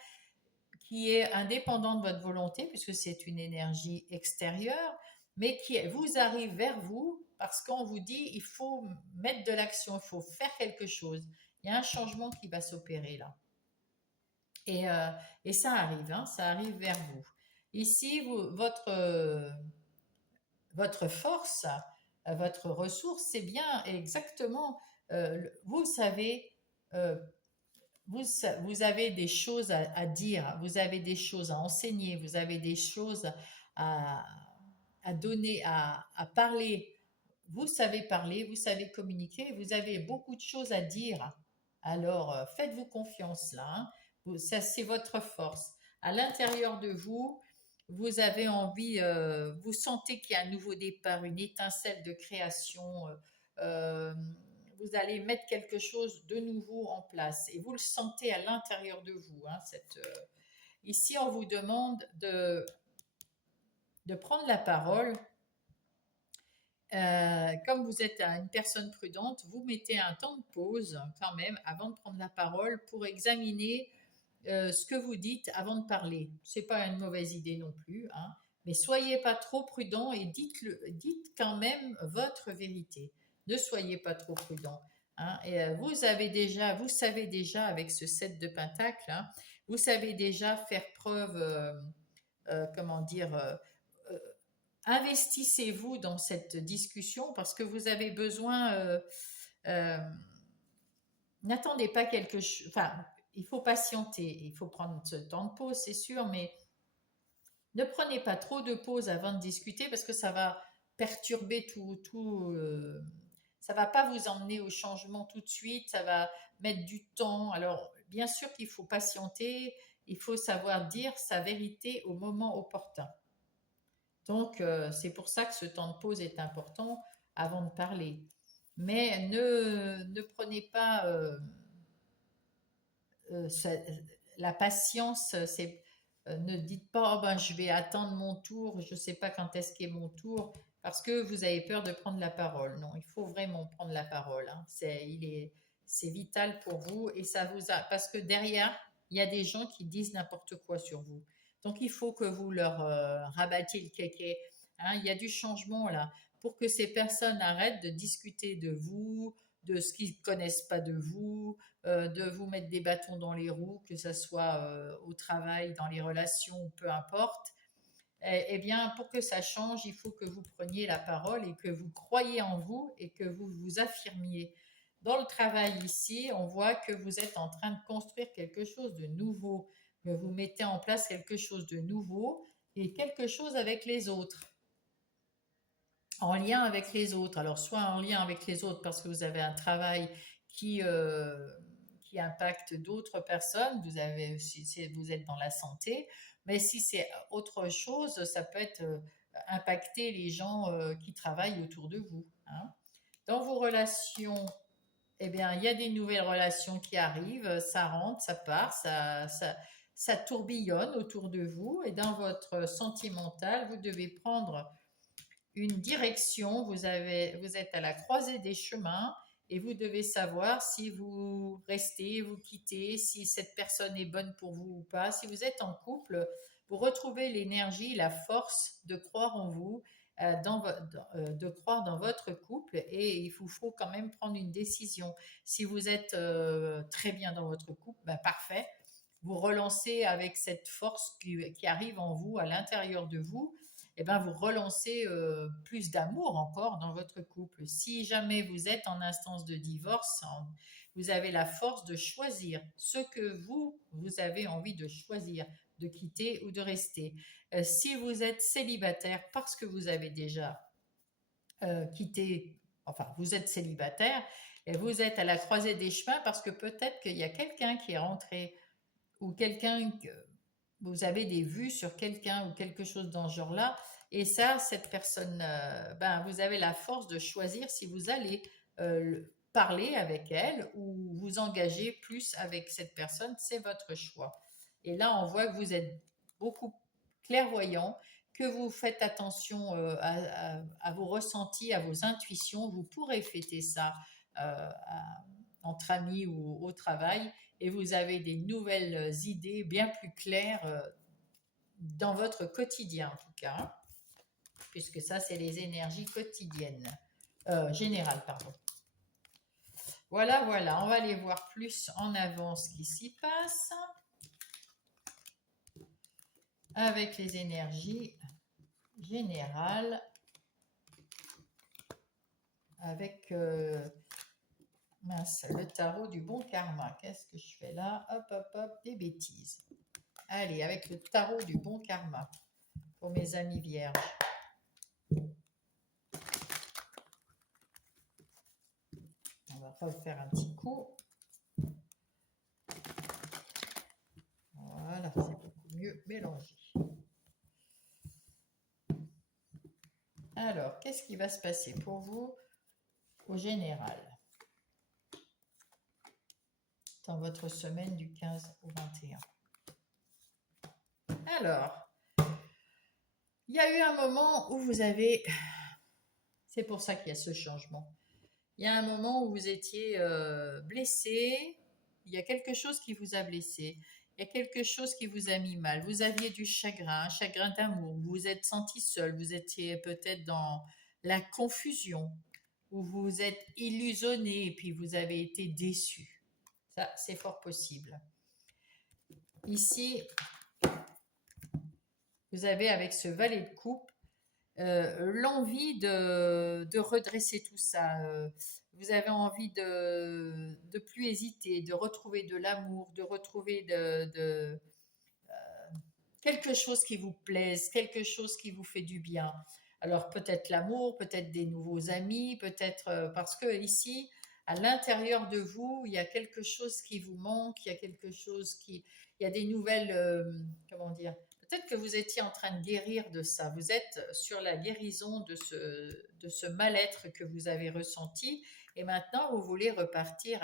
qui est indépendant de votre volonté, puisque c'est une énergie extérieure, mais qui vous arrive vers vous parce qu'on vous dit il faut mettre de l'action, il faut faire quelque chose. Il y a un changement qui va s'opérer là. Et ça arrive, hein, ça arrive vers vous. Ici, votre force, votre ressource, c'est bien exactement, vous savez, euh, vous avez des choses à dire, vous avez des choses à enseigner, vous avez des choses à, à donner, à parler. Vous savez parler, vous savez communiquer, vous avez beaucoup de choses à dire. Alors, faites-vous confiance là, hein. Ça, c'est votre force. À l'intérieur de vous, vous avez envie, vous sentez qu'il y a un nouveau départ, une étincelle de création. Euh, vous allez mettre quelque chose de nouveau en place et vous le sentez à l'intérieur de vous, hein, ici, on vous demande de prendre la parole. Comme vous êtes une personne prudente, vous mettez un temps de pause quand même avant de prendre la parole pour examiner ce que vous dites avant de parler. C'est pas une mauvaise idée non plus, hein, mais soyez pas trop prudent et dites quand même votre vérité. Ne soyez pas trop prudent, hein. Et vous savez déjà avec ce 7 de pentacle, hein, vous savez déjà faire preuve, comment dire, euh, investissez-vous dans cette discussion parce que vous avez besoin. Euh, N'attendez pas quelque chose. Enfin, il faut patienter, il faut prendre ce temps de pause, c'est sûr, mais ne prenez pas trop de pause avant de discuter parce que ça va perturber tout. Ça va pas vous emmener au changement tout de suite, ça va mettre du temps. Alors, bien sûr qu'il faut patienter, il faut savoir dire sa vérité au moment opportun. Donc, c'est pour ça que ce temps de pause est important avant de parler. Mais ne prenez pas la patience, ne dites pas oh ben, je vais attendre mon tour, je ne sais pas quand est-ce qu'est mon tour, parce que vous avez peur de prendre la parole. Non, il faut vraiment prendre la parole. Hein. C'est vital pour vous et ça vous a, parce que derrière, il y a des gens qui disent n'importe quoi sur vous. Donc il faut que vous leur rabattiez le kéké. Hein. Il y a du changement là pour que ces personnes arrêtent de discuter de vous, de ce qu'ils ne connaissent pas de vous, de vous mettre des bâtons dans les roues, que ce soit au travail, dans les relations, peu importe. Eh bien, pour que ça change, il faut que vous preniez la parole et que vous croyiez en vous et que vous vous affirmiez. Dans le travail ici, on voit que vous êtes en train de construire quelque chose de nouveau, que vous mettez en place quelque chose de nouveau et quelque chose avec les autres, en lien avec les autres. Alors, soit en lien avec les autres parce que vous avez un travail qui, euh, qui impacte d'autres personnes, si vous êtes dans la santé, mais si c'est autre chose, ça peut être impacter les gens qui travaillent autour de vous. Hein. Dans vos relations, eh bien, il y a des nouvelles relations qui arrivent, ça rentre, ça part, ça tourbillonne autour de vous. Et dans votre sentimental, vous devez prendre une direction, vous êtes à la croisée des chemins et vous devez savoir si vous restez, vous quittez, si cette personne est bonne pour vous ou pas. Si vous êtes en couple, vous retrouvez l'énergie, la force de croire en vous, de croire dans votre couple et il vous faut quand même prendre une décision. Si vous êtes très bien dans votre couple, ben parfait. Vous relancez avec cette force qui arrive en vous, à l'intérieur de vous, eh ben, vous relancez plus d'amour encore dans votre couple. Si jamais vous êtes en instance de divorce, vous avez la force de choisir ce que vous avez envie de choisir, de quitter ou de rester. Si vous êtes célibataire parce que vous avez déjà quitté, enfin vous êtes célibataire, et vous êtes à la croisée des chemins parce que peut-être qu'il y a quelqu'un qui est rentré ou quelqu'un que vous avez des vues sur quelqu'un ou quelque chose dans ce genre-là, et ça, cette personne, ben, vous avez la force de choisir si vous allez parler avec elle ou vous engager plus avec cette personne, c'est votre choix. Et là, on voit que vous êtes beaucoup clairvoyant, que vous faites attention à vos ressentis, à vos intuitions, vous pourrez fêter ça entre amis ou au travail et vous avez des nouvelles idées bien plus claires dans votre quotidien en tout cas, puisque ça c'est les énergies quotidiennes, générales pardon. Voilà, voilà, on va aller voir plus en avant ce qui s'y passe avec les énergies générales, avec mince, le tarot du bon karma. Qu'est-ce que je fais là? Hop, hop, hop, des bêtises. Allez, avec le tarot du bon karma pour mes amis vierges. On va refaire un petit coup. Voilà, c'est beaucoup mieux mélangé. Alors, qu'est-ce qui va se passer pour vous au général dans votre semaine du 15 au 21? Alors, il y a eu un moment où vous avez... C'est pour ça qu'il y a ce changement. Il y a un moment où vous étiez blessé, il y a quelque chose qui vous a blessé, il y a quelque chose qui vous a mis mal, vous aviez du chagrin, un chagrin d'amour, vous vous êtes senti seul, vous étiez peut-être dans la confusion, ou vous vous êtes illusionné et puis vous avez été déçu. Ça, c'est fort possible. Ici, vous avez avec ce valet de coupe l'envie de redresser tout ça. Vous avez envie de plus hésiter, de retrouver de l'amour, de retrouver quelque chose qui vous plaise, quelque chose qui vous fait du bien. Alors peut-être l'amour, peut-être des nouveaux amis, peut-être parce que ici, à l'intérieur de vous, il y a quelque chose qui vous manque, il y a quelque chose il y a des nouvelles, comment dire, peut-être que vous étiez en train de guérir de ça, vous êtes sur la guérison de ce mal-être que vous avez ressenti, et maintenant vous voulez repartir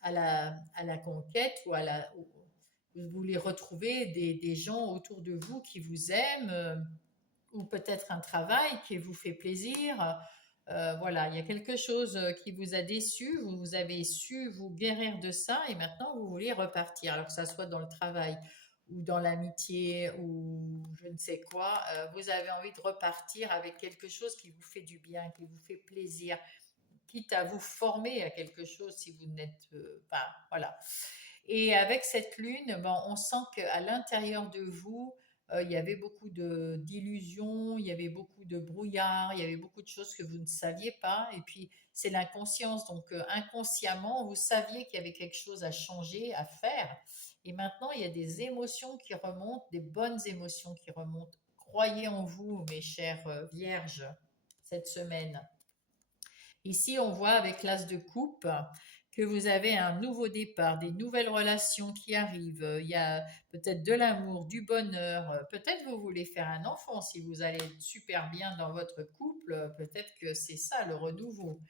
à la conquête vous voulez retrouver des gens autour de vous qui vous aiment, ou peut-être un travail qui vous fait plaisir. Voilà, il y a quelque chose qui vous a déçu, vous avez su vous guérir de ça et maintenant vous voulez repartir, alors que ça soit dans le travail ou dans l'amitié ou je ne sais quoi, vous avez envie de repartir avec quelque chose qui vous fait du bien, qui vous fait plaisir, quitte à vous former à quelque chose si vous n'êtes pas. Voilà. Et avec cette lune, ben, on sent qu'à l'intérieur de vous, il y avait beaucoup d'illusions, il y avait beaucoup de brouillard, il y avait beaucoup de choses que vous ne saviez pas. Et puis, c'est l'inconscience. Donc, inconsciemment, vous saviez qu'il y avait quelque chose à changer, à faire. Et maintenant, il y a des émotions qui remontent, des bonnes émotions qui remontent. Croyez en vous, mes chères vierges, cette semaine. Ici, on voit avec l'as de coupe que vous avez un nouveau départ, des nouvelles relations qui arrivent. Il y a peut-être de l'amour, du bonheur. Peut-être vous voulez faire un enfant si vous allez super bien dans votre couple. Peut-être que c'est ça le renouveau.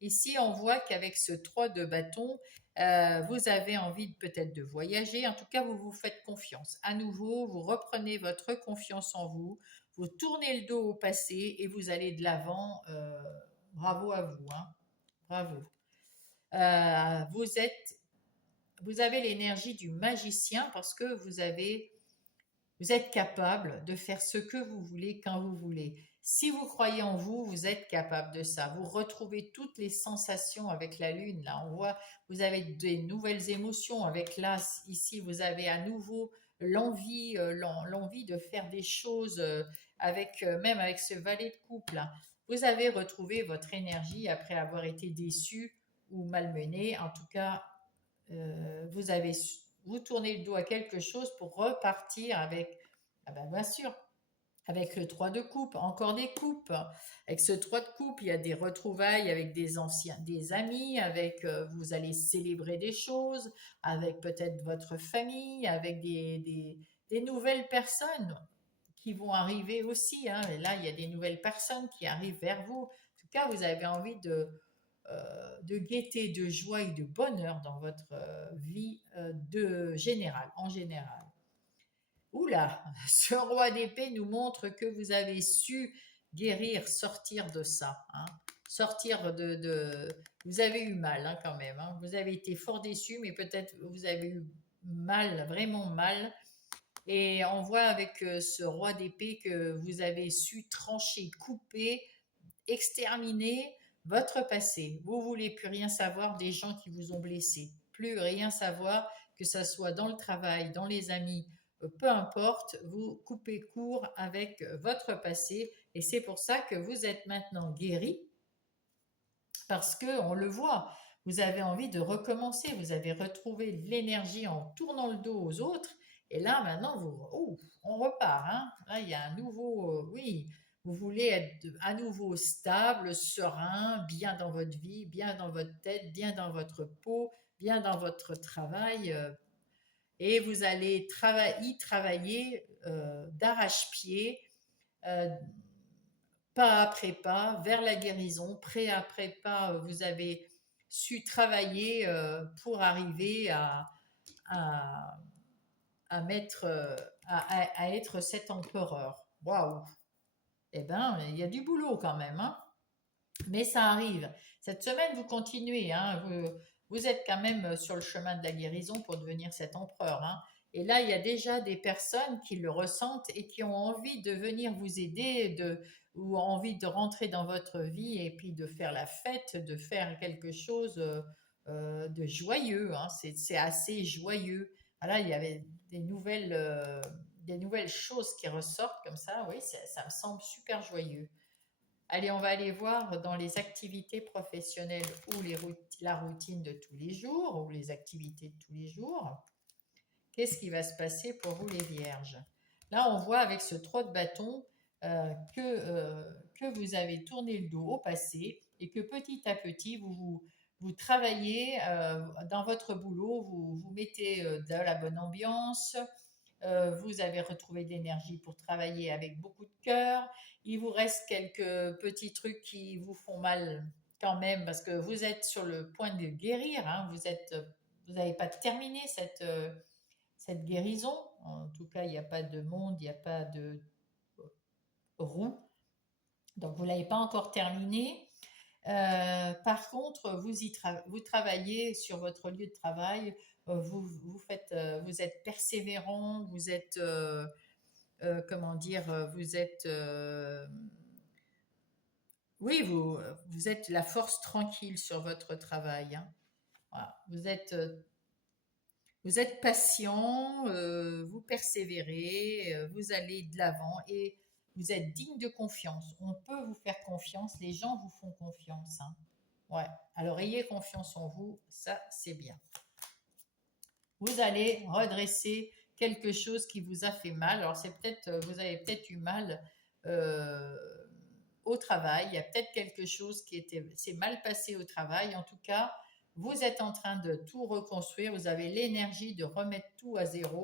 Ici, on voit qu'avec ce 3 de bâton, vous avez envie peut-être de voyager. En tout cas, vous vous faites confiance. À nouveau, vous reprenez votre confiance en vous. Vous tournez le dos au passé et vous allez de l'avant. Bravo à vous, hein. Bravo. Vous vous avez l'énergie du magicien parce que vous êtes capable de faire ce que vous voulez quand vous voulez. Si vous croyez en vous, vous êtes capable de ça. Vous retrouvez toutes les sensations avec la lune. Là, on voit, vous avez des nouvelles émotions avec l'as. Ici, vous avez à nouveau l'envie de faire des choses même avec ce valet de couple, là. Vous avez retrouvé votre énergie après avoir été déçu ou malmené. En tout cas, vous tournez le dos à quelque chose pour repartir avec, ah ben bien sûr, avec le 3 de coupe, encore des coupes. Avec ce 3 de coupe, il y a des retrouvailles avec des anciens, des amis, vous allez célébrer des choses, avec peut-être votre famille, avec des nouvelles personnes qui vont arriver aussi, hein. Et là, il y a des nouvelles personnes qui arrivent vers vous. En tout cas, vous avez envie de gaieté, de joie et de bonheur dans votre vie en général. Oula, ce roi d'épée nous montre que vous avez su guérir, sortir de ça, hein. Sortir Vous avez eu mal, hein, quand même, hein. Vous avez été fort déçu, mais peut-être vous avez eu mal, vraiment mal. Et on voit avec ce roi d'épée que vous avez su trancher, couper, exterminer votre passé. Vous voulez plus rien savoir des gens qui vous ont blessé, plus rien savoir, que ça soit dans le travail, dans les amis, peu importe, vous coupez court avec votre passé et c'est pour ça que vous êtes maintenant guéri parce que on le voit, vous avez envie de recommencer, vous avez retrouvé l'énergie en tournant le dos aux autres et là maintenant on repart, hein. Là il y a un nouveau, oui, vous voulez être à nouveau stable, serein, bien dans votre vie, bien dans votre tête, bien dans votre peau, bien dans votre travail, et vous allez y travailler d'arrache-pied, euh, pas après pas, vers la guérison, près après pas, vous avez su travailler pour arriver à, à mettre, à être cet empereur. Waouh! Eh bien, il y a du boulot quand même, hein. Mais ça arrive. Cette semaine, vous continuez, hein. Vous êtes quand même sur le chemin de la guérison pour devenir cet empereur, hein. Et là, il y a déjà des personnes qui le ressentent et qui ont envie de venir vous aider, ou envie de rentrer dans votre vie et puis de faire la fête, de faire quelque chose de joyeux, hein. C'est assez joyeux. Voilà, il y avait des nouvelles choses qui ressortent comme ça. Oui, ça me semble super joyeux. Allez, on va aller voir dans les activités professionnelles ou la routine de tous les jours ou les activités de tous les jours. Qu'est-ce qui va se passer pour vous les vierges? Là, on voit avec ce 3 de bâton que vous avez tourné le dos au passé et que petit à petit, vous travaillez dans votre boulot, vous mettez de la bonne ambiance, vous avez retrouvé de l'énergie pour travailler avec beaucoup de cœur. Il vous reste quelques petits trucs qui vous font mal quand même parce que vous êtes sur le point de guérir. Hein. Vous n'avez pas terminé cette guérison. En tout cas, il n'y a pas de monde, il n'y a pas de roue. Donc, vous ne l'avez pas encore terminé. Par contre, vous travaillez sur votre lieu de travail, vous êtes persévérant, comment dire, oui, vous êtes la force tranquille sur votre travail. Hein. Voilà. Vous êtes patient, vous persévérez, vous allez de l'avant et vous êtes digne de confiance. On peut vous faire confiance, les gens vous font confiance. Hein. Ouais. Alors ayez confiance en vous, ça c'est bien. Vous allez redresser quelque chose qui vous a fait mal. Alors vous avez peut-être eu mal euh, au travail. Il y a peut-être quelque chose s'est mal passé au travail. En tout cas, vous êtes en train de tout reconstruire. Vous avez l'énergie de remettre tout à zéro.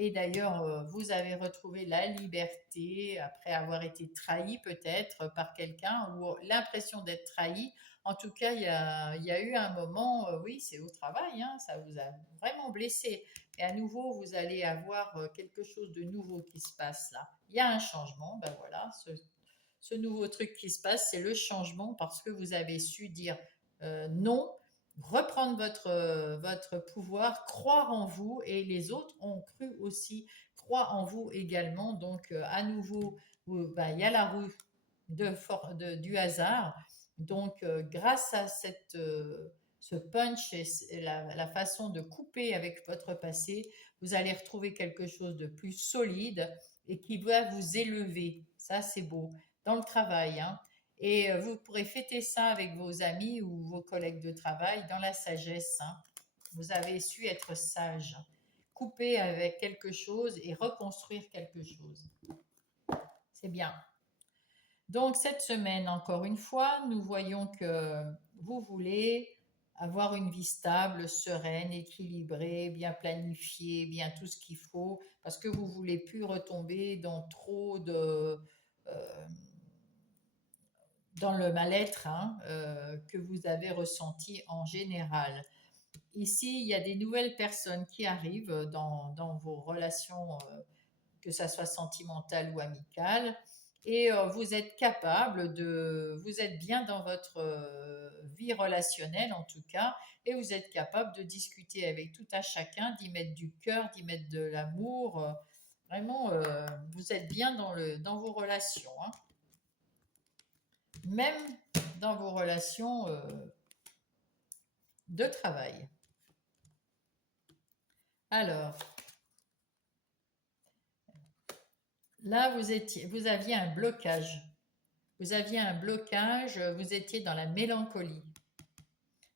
Et d'ailleurs, vous avez retrouvé la liberté après avoir été trahi peut-être par quelqu'un ou l'impression d'être trahi. En tout cas, il y a eu un moment, oui, c'est au travail, hein, ça vous a vraiment blessé. Et à nouveau, vous allez avoir quelque chose de nouveau qui se passe là. Il y a un changement, ben voilà, ce nouveau truc qui se passe, c'est le changement parce que vous avez su dire non, reprendre votre pouvoir, croire en vous et les autres ont cru aussi, croient en vous également. Donc, à nouveau, ben, il y a la roue du hasard. Donc, grâce à ce punch et la façon de couper avec votre passé, vous allez retrouver quelque chose de plus solide et qui va vous élever. Ça, c'est beau. Dans le travail, hein. Et vous pourrez fêter ça avec vos amis ou vos collègues de travail dans la sagesse. Hein. Vous avez su être sage, couper avec quelque chose et reconstruire quelque chose. C'est bien. Donc cette semaine, encore une fois, nous voyons que vous voulez avoir une vie stable, sereine, équilibrée, bien planifiée, bien tout ce qu'il faut, parce que vous voulez plus retomber dans trop dans le mal-être hein, que vous avez ressenti en général. Ici, il y a des nouvelles personnes qui arrivent dans vos relations, que ça soit sentimentale ou amicale, et vous êtes bien dans votre vie relationnelle en tout cas, et vous êtes capable de discuter avec tout à chacun, d'y mettre du cœur, d'y mettre de l'amour. Vraiment, vous êtes bien dans vos relations. Hein. Même dans vos relations de travail. Alors, là, vous aviez un blocage. Vous aviez un blocage, vous étiez dans la mélancolie.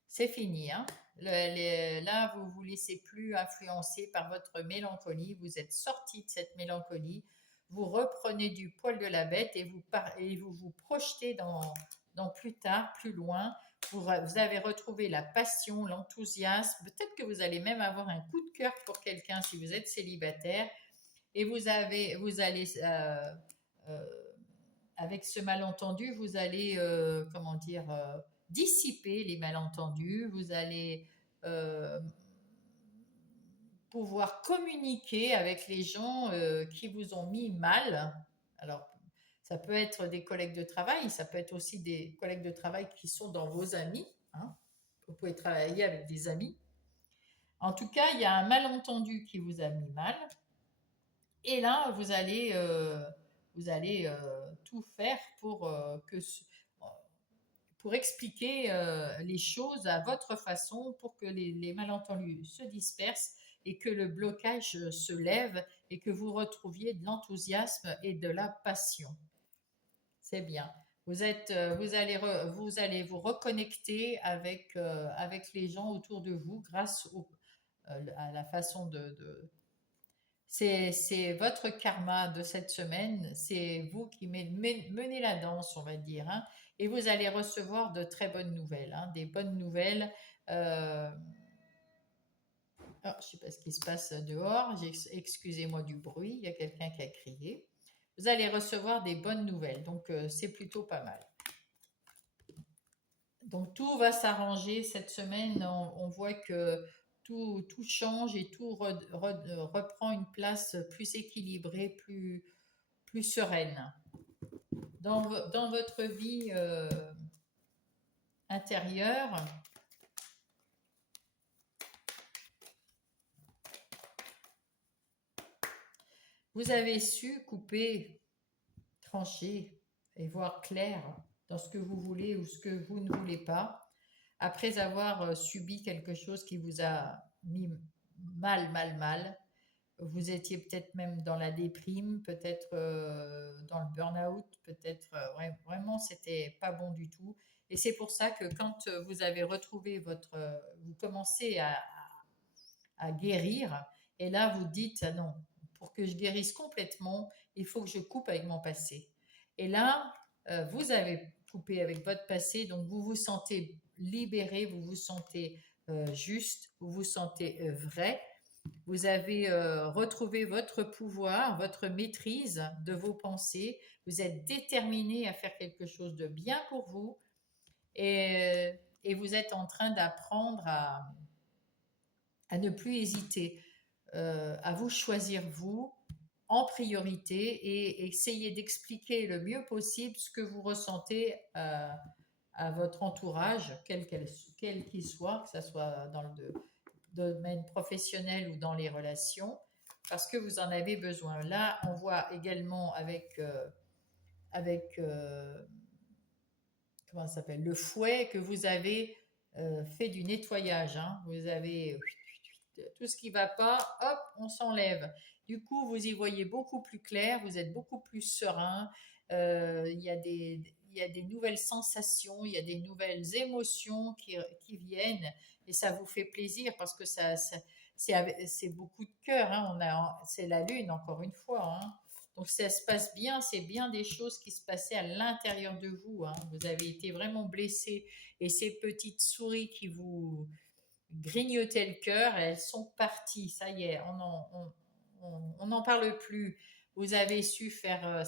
C'est fini, hein? Là, vous vous laissez plus influencer par votre mélancolie. Vous êtes sorti de cette mélancolie. Vous reprenez du poil de la bête et vous vous projetez dans plus tard, plus loin. Vous avez retrouvé la passion, l'enthousiasme. Peut-être que vous allez même avoir un coup de cœur pour quelqu'un si vous êtes célibataire. Et vous allez, euh, avec ce malentendu, vous allez, comment dire, dissiper les malentendus. Vous allez euh, pouvoir communiquer avec les gens qui vous ont mis mal. Alors, ça peut être des collègues de travail, ça peut être aussi des collègues de travail qui sont dans vos amis. Hein. Vous pouvez travailler avec des amis. En tout cas, il y a un malentendu qui vous a mis mal. Et là, vous allez tout faire pour expliquer les choses à votre façon, pour que les malentendus se dispersent et que le blocage se lève et que vous retrouviez de l'enthousiasme et de la passion. C'est bien. Vous allez vous reconnecter avec les gens autour de vous grâce à la façon c'est votre karma de cette semaine, c'est vous qui menez la danse, on va dire. Hein. et vous allez recevoir de très bonnes nouvelles, hein, des bonnes nouvelles. Je ne sais pas ce qui se passe dehors, excusez-moi du bruit, il y a quelqu'un qui a crié. Vous allez recevoir des bonnes nouvelles, donc c'est plutôt pas mal. Donc tout va s'arranger cette semaine, on voit que tout change et tout reprend une place plus équilibrée, plus sereine. Dans votre vie intérieure, vous avez su couper, trancher et voir clair dans ce que vous voulez ou ce que vous ne voulez pas, après avoir subi quelque chose qui vous a mis mal. Vous étiez peut-être même dans la déprime, peut-être dans le burn-out, peut-être vraiment c'était pas bon du tout. Et c'est pour ça que quand vous avez retrouvé vous commencez à guérir, et là vous dites ah non, pour que je guérisse complètement, il faut que je coupe avec mon passé. Et là, vous avez coupé avec votre passé, donc vous vous sentez libéré, vous vous sentez juste, vous vous sentez vrai. Vous avez retrouvé votre pouvoir, votre maîtrise de vos pensées. Vous êtes déterminé à faire quelque chose de bien pour vous et vous êtes en train d'apprendre à ne plus hésiter, à vous choisir vous en priorité et essayer d'expliquer le mieux possible ce que vous ressentez à votre entourage, quel qu'il soit, que ce soit dans le domaine professionnel ou dans les relations, parce que vous en avez besoin. Là, on voit également avec comment ça s'appelle, le fouet, que vous avez fait du nettoyage. Hein. Vous avez tout ce qui ne va pas, hop, on s'enlève. Du coup, vous y voyez beaucoup plus clair, vous êtes beaucoup plus serein. Il y a des nouvelles sensations, il y a des nouvelles émotions qui viennent et ça vous fait plaisir parce que c'est beaucoup de cœur. Hein. C'est la lune, encore une fois. Hein. Donc ça se passe bien, c'est bien des choses qui se passaient à l'intérieur de vous. Hein. Vous avez été vraiment blessé et ces petites souris qui vous grignotaient le cœur, elles sont parties. Ça y est, on n'en parle plus. Vous avez su faire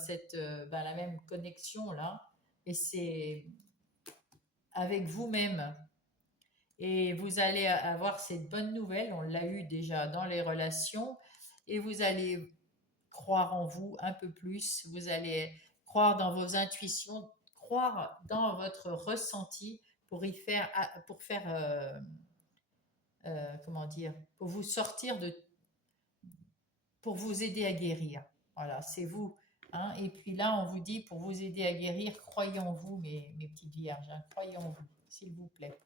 la même connexion là et c'est avec vous-même. Et vous allez avoir cette bonne nouvelle, on l'a eu déjà dans les relations, et vous allez croire en vous un peu plus, vous allez croire dans vos intuitions, croire dans votre ressenti pour faire comment dire, pour vous sortir pour vous aider à guérir. Voilà, c'est vous. Hein. Et puis là, on vous dit, pour vous aider à guérir, croyez en vous, mes petites vierges, hein, croyez en vous, s'il vous plaît.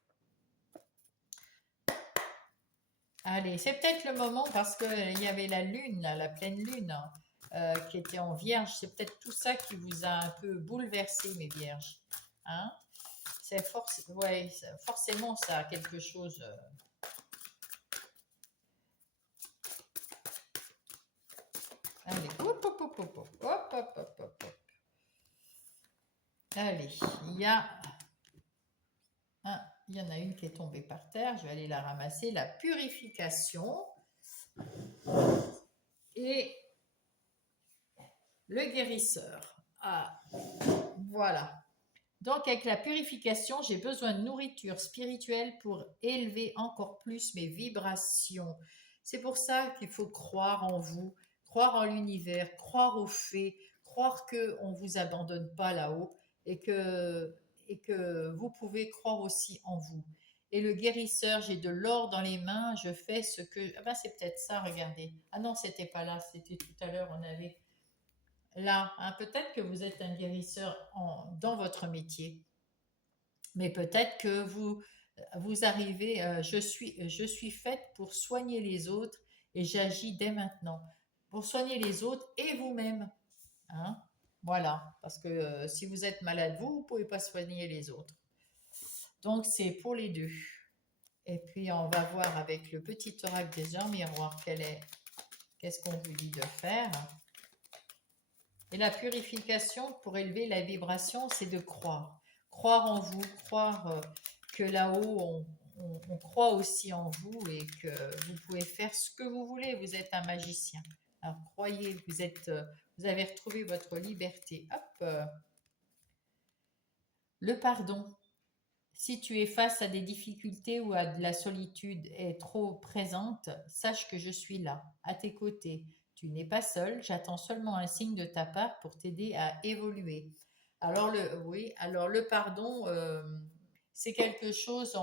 Allez, c'est peut-être le moment parce qu'il y avait la lune, là, la pleine lune, qui était en vierge. C'est peut-être tout ça qui vous a un peu bouleversé, mes vierges. Hein? Forcément, ça a quelque chose. Allez, hop, hop, hop, hop, hop, hop, hop, hop, hop. Allez, il y en a une qui est tombée par terre. Je vais aller la ramasser. La purification et le guérisseur. Ah, voilà. Donc, avec la purification, j'ai besoin de nourriture spirituelle pour élever encore plus mes vibrations. C'est pour ça qu'il faut croire en vous, croire en l'univers, croire aux fées, croire qu'on ne vous abandonne pas là-haut et que vous pouvez croire aussi en vous. Et le guérisseur, j'ai de l'or dans les mains, je fais ce que... Ah ben c'est peut-être ça, regardez. Ah non, c'était pas là, c'était tout à l'heure, on avait... Là, hein, peut-être que vous êtes un guérisseur dans votre métier, mais peut-être que vous arrivez, je suis faite pour soigner les autres et j'agis dès maintenant pour soigner les autres et vous-même. Hein. Voilà, parce que si vous êtes malade, vous ne pouvez pas soigner les autres. Donc, c'est pour les deux. Et puis, on va voir avec le petit oracle des gens miroirs qu'est-ce qu'on vous dit de faire. Et la purification pour élever la vibration, c'est de croire. croire en vous, croire que là-haut, on croit aussi en vous et que vous pouvez faire ce que vous voulez. Vous êtes un magicien. Alors croyez, vous avez retrouvé votre liberté. Hop, le pardon. Si tu es face à des difficultés ou à de la solitude est trop présente, sache que je suis là, à tes côtés. Tu n'es pas seul, j'attends seulement un signe de ta part pour t'aider à évoluer. Oui, alors le pardon, c'est quelque chose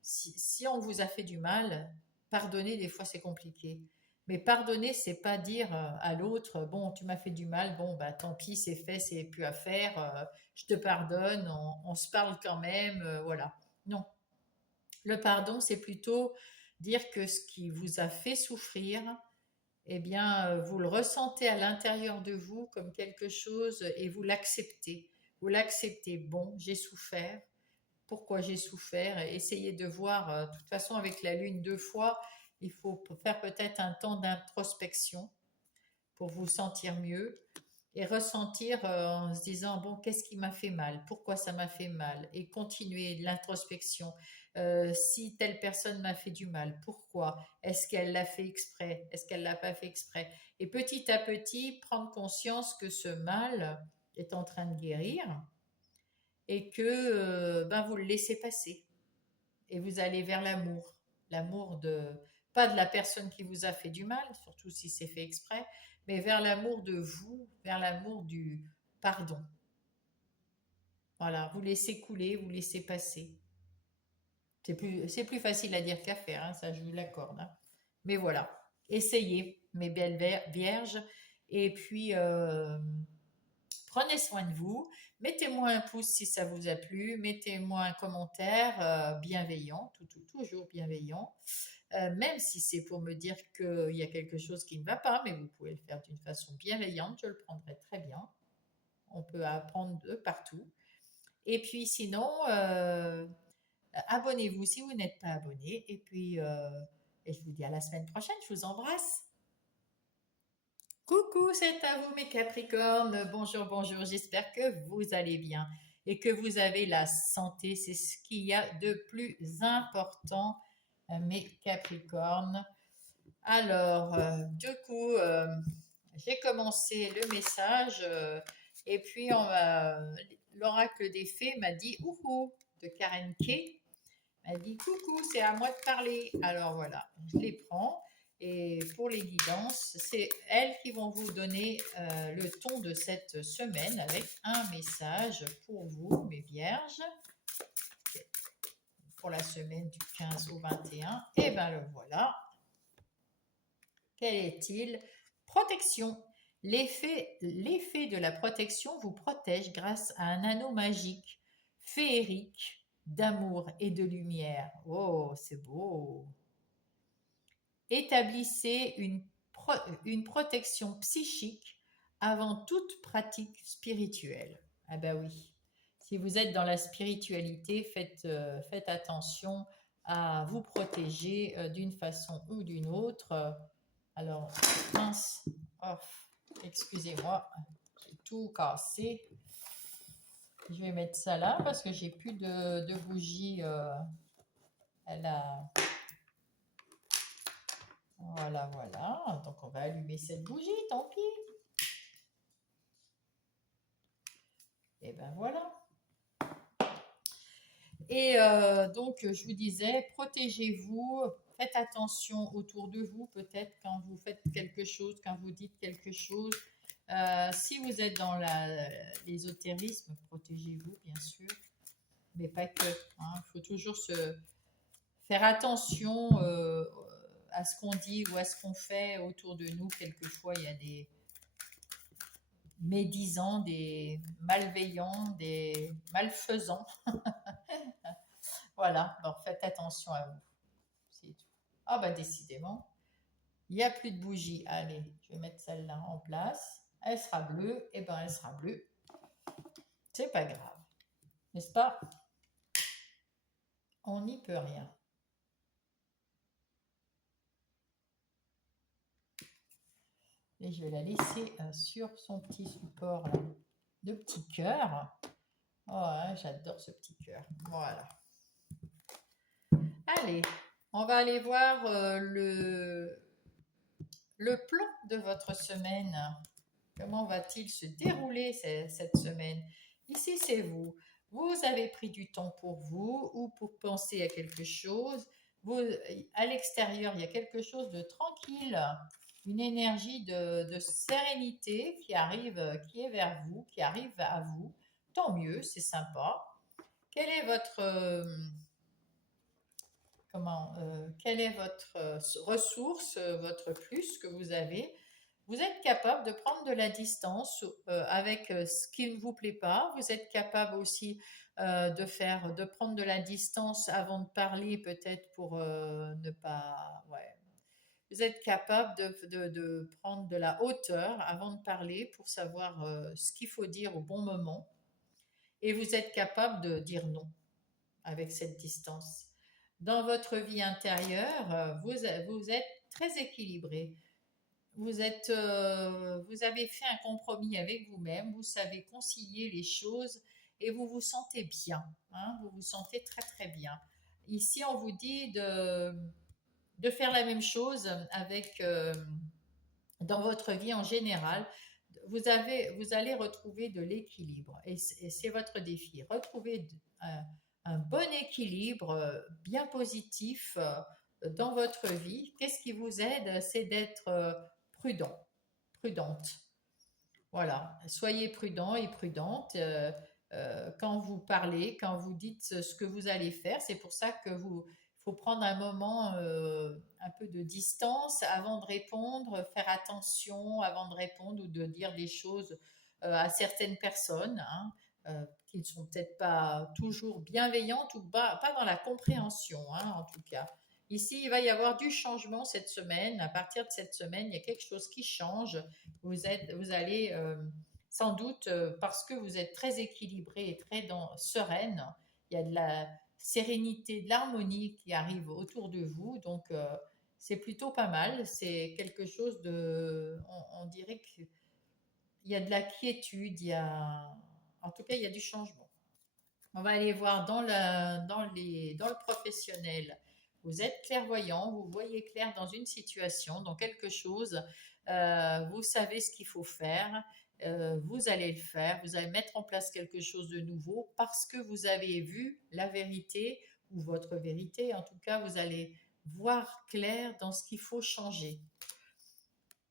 si on vous a fait du mal, pardonner des fois c'est compliqué. Mais pardonner, c'est pas dire à l'autre, bon, tu m'as fait du mal, bon, bah tant pis, c'est fait, c'est plus à faire, je te pardonne, on se parle quand même, voilà. Non, le pardon, c'est plutôt dire que ce qui vous a fait souffrir, eh bien, vous le ressentez à l'intérieur de vous comme quelque chose et vous l'acceptez. Vous l'acceptez. Bon, j'ai souffert. Pourquoi j'ai souffert? Essayez de voir, de toute façon, avec la lune 2 fois, il faut faire peut-être un temps d'introspection pour vous sentir mieux et ressentir en se disant, bon, qu'est-ce qui m'a fait mal? Pourquoi ça m'a fait mal? Et continuer l'introspection. Si telle personne m'a fait du mal, pourquoi? Est-ce qu'elle l'a fait exprès? Est-ce qu'elle l'a pas fait exprès? Et petit à petit, prendre conscience que ce mal est en train de guérir et que ben, vous le laissez passer et vous allez vers l'amour. L'amour pas de la personne qui vous a fait du mal, surtout si c'est fait exprès, mais vers l'amour de vous, vers l'amour du pardon. Voilà, vous laissez couler, vous laissez passer. C'est plus facile à dire qu'à faire, hein, ça je vous l'accorde. Hein. Mais voilà, essayez, mes belles vierges. Et puis, prenez soin de vous. Mettez-moi un pouce si ça vous a plu. Mettez-moi un commentaire bienveillant, toujours bienveillant. Même si c'est pour me dire qu'il y a quelque chose qui ne va pas, mais vous pouvez le faire d'une façon bienveillante, je le prendrai très bien. On peut apprendre de partout. Et puis sinon, abonnez-vous si vous n'êtes pas abonné. Et puis, et je vous dis à la semaine prochaine. Je vous embrasse. Coucou, c'est à vous mes Capricornes. Bonjour, bonjour. J'espère que vous allez bien et que vous avez la santé. C'est ce qu'il y a de plus important, mes Capricornes. Alors, du coup, j'ai commencé le message et puis l'oracle des fées m'a dit ouhou de Karen Kay. Elle dit coucou, c'est à moi de parler. Alors voilà, je les prends et pour les guidances, c'est elles qui vont vous donner le ton de cette semaine avec un message pour vous, mes vierges, pour la semaine du 15 au 21. Et bien le voilà. Quel est-il? Protection. L'effet de la protection vous protège grâce à un anneau magique, féerique, d'amour et de lumière. Oh, c'est beau. Établissez une protection psychique avant toute pratique spirituelle. Ah ben oui. Si vous êtes dans la spiritualité, faites attention à vous protéger d'une façon ou d'une autre. Alors, mince, oh, excusez-moi, j'ai tout cassé. Je vais mettre ça là parce que j'ai plus de bougies. Voilà, voilà. Donc, on va allumer cette bougie, tant pis. Et ben voilà. Et donc, je vous disais, protégez-vous, faites attention autour de vous, peut-être quand vous faites quelque chose, quand vous dites quelque chose. Si vous êtes dans l'ésotérisme, protégez-vous, bien sûr, mais pas que. Hein. Il faut toujours faire attention à ce qu'on dit ou à ce qu'on fait autour de nous. Quelquefois, il y a des médisants, des malveillants, des malfaisants. Voilà, alors faites attention à vous. C'est tout. Ah bah décidément, il n'y a plus de bougie. Allez, je vais mettre celle-là en place. Elle sera bleue, et ben elle sera bleue. C'est pas grave, n'est-ce pas? On n'y peut rien. Et je vais la laisser sur son petit support là, de petit cœur. Ouais, j'adore ce petit cœur. Voilà. Allez, on va aller voir le plan de votre semaine. Comment va-t-il se dérouler cette semaine? Ici, c'est vous. Vous avez pris du temps pour vous ou pour penser à quelque chose. Vous, à l'extérieur, il y a quelque chose de tranquille, une énergie de sérénité qui arrive, qui est vers vous, qui arrive à vous. Tant mieux, c'est sympa. Quelle est votre, quelle est votre ressource, votre plus que vous avez? Vous êtes capable de prendre de la distance avec ce qui ne vous plaît pas. Vous êtes capable aussi de prendre de la distance avant de parler, peut-être pour ne pas. Ouais. Vous êtes capable de prendre de la hauteur avant de parler pour savoir ce qu'il faut dire au bon moment. Et vous êtes capable de dire non avec cette distance. Dans votre vie intérieure, vous êtes très équilibré. Vous avez fait un compromis avec vous-même, vous savez concilier les choses et vous vous sentez bien. Hein, vous vous sentez très très bien. Ici, on vous dit de faire la même chose avec dans votre vie en général. Vous allez retrouver de l'équilibre et c'est votre défi. Retrouver un bon équilibre bien positif dans votre vie. Qu'est-ce qui vous aide? C'est d'être prudent, prudente. Voilà, soyez prudent et prudente quand vous parlez, quand vous dites ce que vous allez faire. C'est pour ça que vous faut prendre un moment, un peu de distance avant de répondre, faire attention avant de répondre ou de dire des choses à certaines personnes, hein, qui ne sont peut-être pas toujours bienveillantes ou pas dans la compréhension, hein, en tout cas. Ici, il va y avoir du changement cette semaine. À partir de cette semaine, il y a quelque chose qui change. Vous allez sans doute, parce que vous êtes très équilibré et très sereine, il y a de la sérénité, de l'harmonie qui arrive autour de vous. Donc, c'est plutôt pas mal. C'est quelque chose de. On dirait qu'il y a de la quiétude, en tout cas, il y a du changement. On va aller voir dans le professionnel. Vous êtes clairvoyant, vous voyez clair dans une situation, dans quelque chose, vous savez ce qu'il faut faire, vous allez le faire, vous allez mettre en place quelque chose de nouveau parce que vous avez vu la vérité ou votre vérité. En tout cas, vous allez voir clair dans ce qu'il faut changer.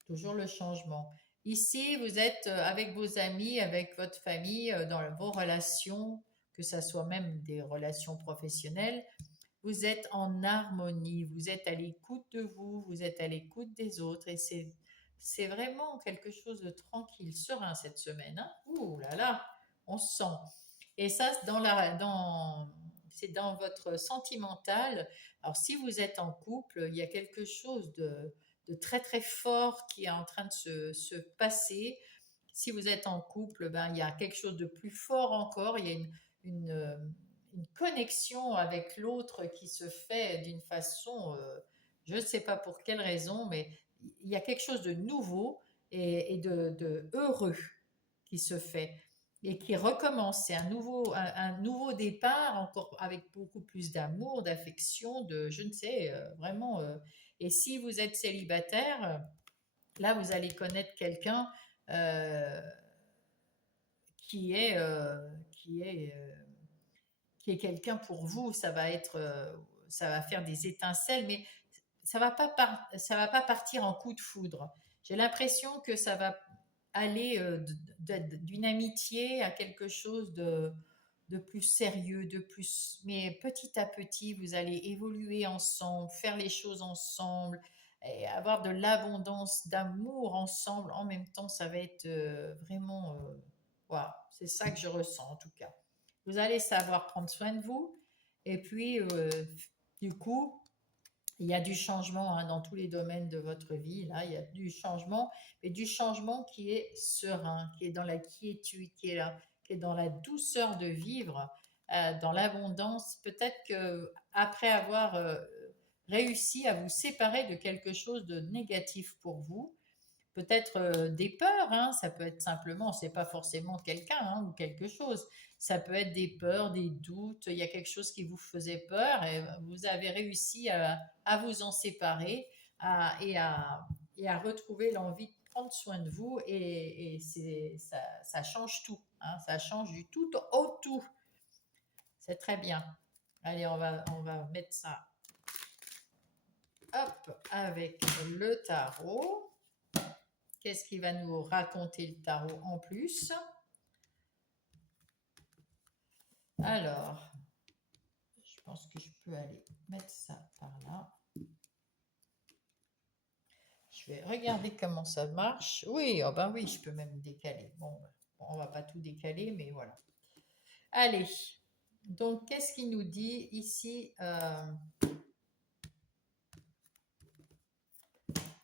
Toujours le changement. Ici, vous êtes avec vos amis, avec votre famille, dans vos relations, que ce soit même des relations professionnelles, vous êtes en harmonie, vous êtes à l'écoute de vous, vous êtes à l'écoute des autres et c'est vraiment quelque chose de tranquille, serein cette semaine. Hein. Ouh là là, on se sent. Et ça, c'est dans votre sentimental. Alors, si vous êtes en couple, il y a quelque chose de très très fort qui est en train de se passer. Si vous êtes en couple, ben, il y a quelque chose de plus fort encore. Il y a une connexion avec l'autre qui se fait d'une façon, je ne sais pas pour quelle raison, mais il y a quelque chose de nouveau et de heureux qui se fait et qui recommence. C'est un nouveau départ, encore avec beaucoup plus d'amour, d'affection, de, je ne sais, vraiment. Et si vous êtes célibataire, là, vous allez connaître quelqu'un euh, qui est, euh, qui est, euh, qui est quelqu'un pour vous. Ça va faire des étincelles, mais ça va pas partir en coup de foudre. J'ai l'impression que ça va aller d'une amitié à quelque chose de plus sérieux, de plus. Mais petit à petit, vous allez évoluer ensemble, faire les choses ensemble, et avoir de l'abondance d'amour ensemble. En même temps, ça va être vraiment. Voilà, c'est ça que je ressens en tout cas. Vous allez savoir prendre soin de vous. Et puis, du coup, il y a du changement hein, dans tous les domaines de votre vie. Là, il y a du changement, mais du changement qui est serein, qui est dans la quiétude, qui est là, qui est dans la douceur de vivre, dans l'abondance. Peut-être que après avoir réussi à vous séparer de quelque chose de négatif pour vous, peut-être des peurs, hein, ça peut être simplement, c'est pas forcément quelqu'un hein, ou quelque chose. Ça peut être des peurs, des doutes, il y a quelque chose qui vous faisait peur et vous avez réussi à vous en séparer à- et, à, et à retrouver l'envie de prendre soin de vous ça change tout, hein, ça change du tout au tout. C'est très bien. Allez, on va mettre ça hop, avec le tarot. Qu'est-ce qui va nous raconter le tarot en plus? Alors, je pense que je peux aller mettre ça par là. Je vais regarder comment ça marche. Oui, oh ben oui, je peux même décaler. Bon, on va pas tout décaler, mais voilà. Allez. Donc, qu'est-ce qu'il nous dit ici?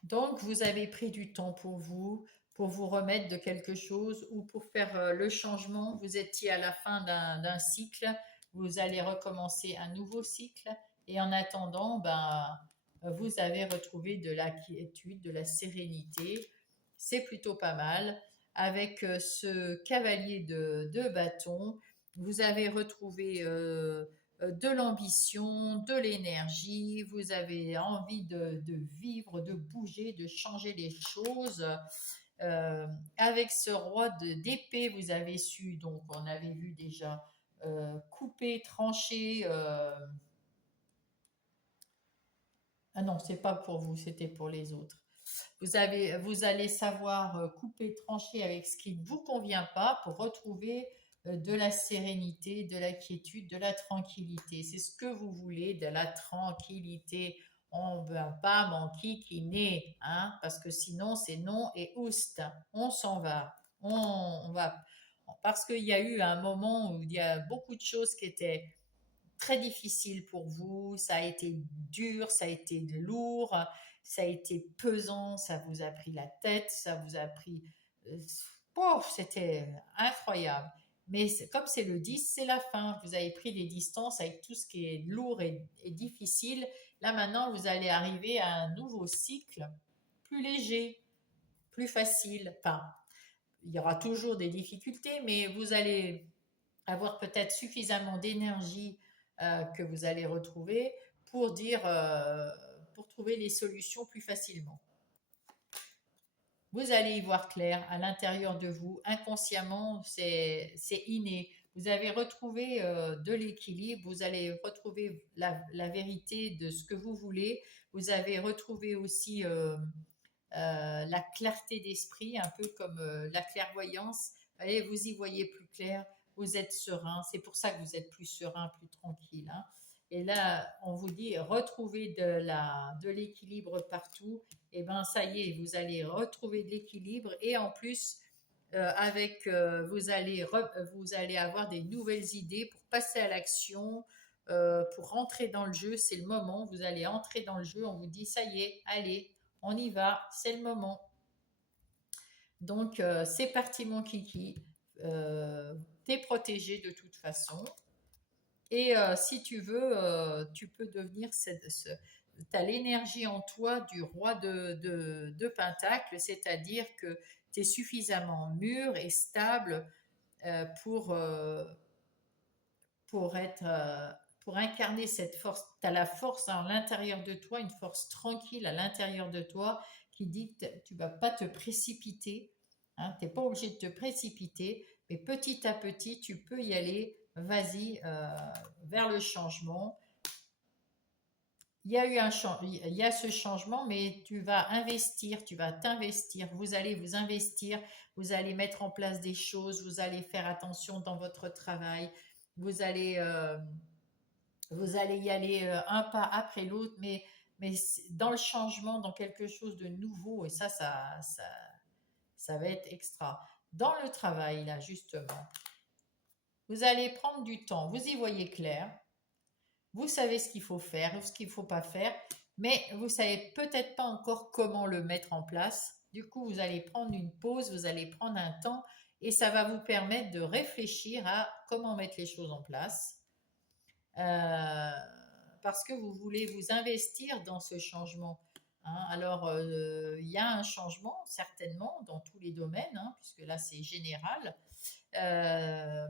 Donc, vous avez pris du temps pour vous remettre de quelque chose ou pour faire le changement. Vous étiez à la fin d'un cycle, vous allez recommencer un nouveau cycle et en attendant, ben, vous avez retrouvé de la quiétude, de la sérénité. C'est plutôt pas mal. Avec ce cavalier de bâton, vous avez retrouvé de l'ambition, de l'énergie, vous avez envie de vivre, de bouger, de changer les choses. Avec ce roi d'épée, vous avez su, donc on avait vu déjà, couper, trancher. Ah non, c'est pas pour vous, c'était pour les autres. Vous allez savoir couper, trancher avec ce qui ne vous convient pas pour retrouver de la sérénité, de la quiétude, de la tranquillité. C'est ce que vous voulez, de la tranquillité. On ne va pas m'enquiquiner, hein, parce que sinon c'est non et oust. On s'en va. On va. Parce qu'il y a eu un moment où il y a beaucoup de choses qui étaient très difficile pour vous, ça a été dur, ça a été lourd, ça a été pesant, ça vous a pris la tête, ça vous a pris... c'était incroyable. Mais comme c'est le 10, c'est la fin. Vous avez pris des distances avec tout ce qui est lourd et difficile. Là maintenant, vous allez arriver à un nouveau cycle plus léger, plus facile. Enfin, il y aura toujours des difficultés, mais vous allez avoir peut-être suffisamment d'énergie que vous allez retrouver pour pour trouver les solutions plus facilement. Vous allez y voir clair à l'intérieur de vous, inconsciemment, c'est inné. Vous avez retrouvé de l'équilibre, vous allez retrouver la vérité de ce que vous voulez. Vous avez retrouvé aussi la clarté d'esprit, un peu comme la clairvoyance. Allez, vous y voyez plus clair, vous êtes serein. C'est pour ça que vous êtes plus serein, plus tranquille, hein. Et là, on vous dit retrouver de l'équilibre partout. Et ben ça y est, vous allez retrouver de l'équilibre et en plus vous allez avoir des nouvelles idées pour passer à l'action, pour rentrer dans le jeu. C'est le moment. Vous allez entrer dans le jeu. On vous dit ça y est, allez, on y va, c'est le moment. Donc, c'est parti, mon kiki. T'es protégé de toute façon. Et si tu veux, tu peux devenir tu as l'énergie en toi du roi de Pentacle, c'est-à-dire que tu es suffisamment mûr et stable euh, pour, euh, pour être, pour incarner cette force. Tu as la force à l'intérieur de toi, une force tranquille à l'intérieur de toi qui dit que tu vas pas te précipiter. Hein, tu n'es pas obligé de te précipiter, mais petit à petit, tu peux y aller. Vas-y vers le changement. Il y a eu il y a ce changement, mais tu vas investir, tu vas t'investir. Vous allez vous investir, vous allez mettre en place des choses, vous allez faire attention dans votre travail, vous allez vous allez y aller un pas après l'autre, mais dans le changement, dans quelque chose de nouveau, et ça va être extra. Dans le travail, là, justement, vous allez prendre du temps, vous y voyez clair, vous savez ce qu'il faut faire, ce qu'il ne faut pas faire, mais vous savez peut-être pas encore comment le mettre en place. Du coup, vous allez prendre une pause, vous allez prendre un temps, et ça va vous permettre de réfléchir à comment mettre les choses en place. Euh, parce que vous voulez vous investir dans ce changement. hein. Alors, il y a un changement, certainement, dans tous les domaines, hein, puisque là, c'est général. Euh,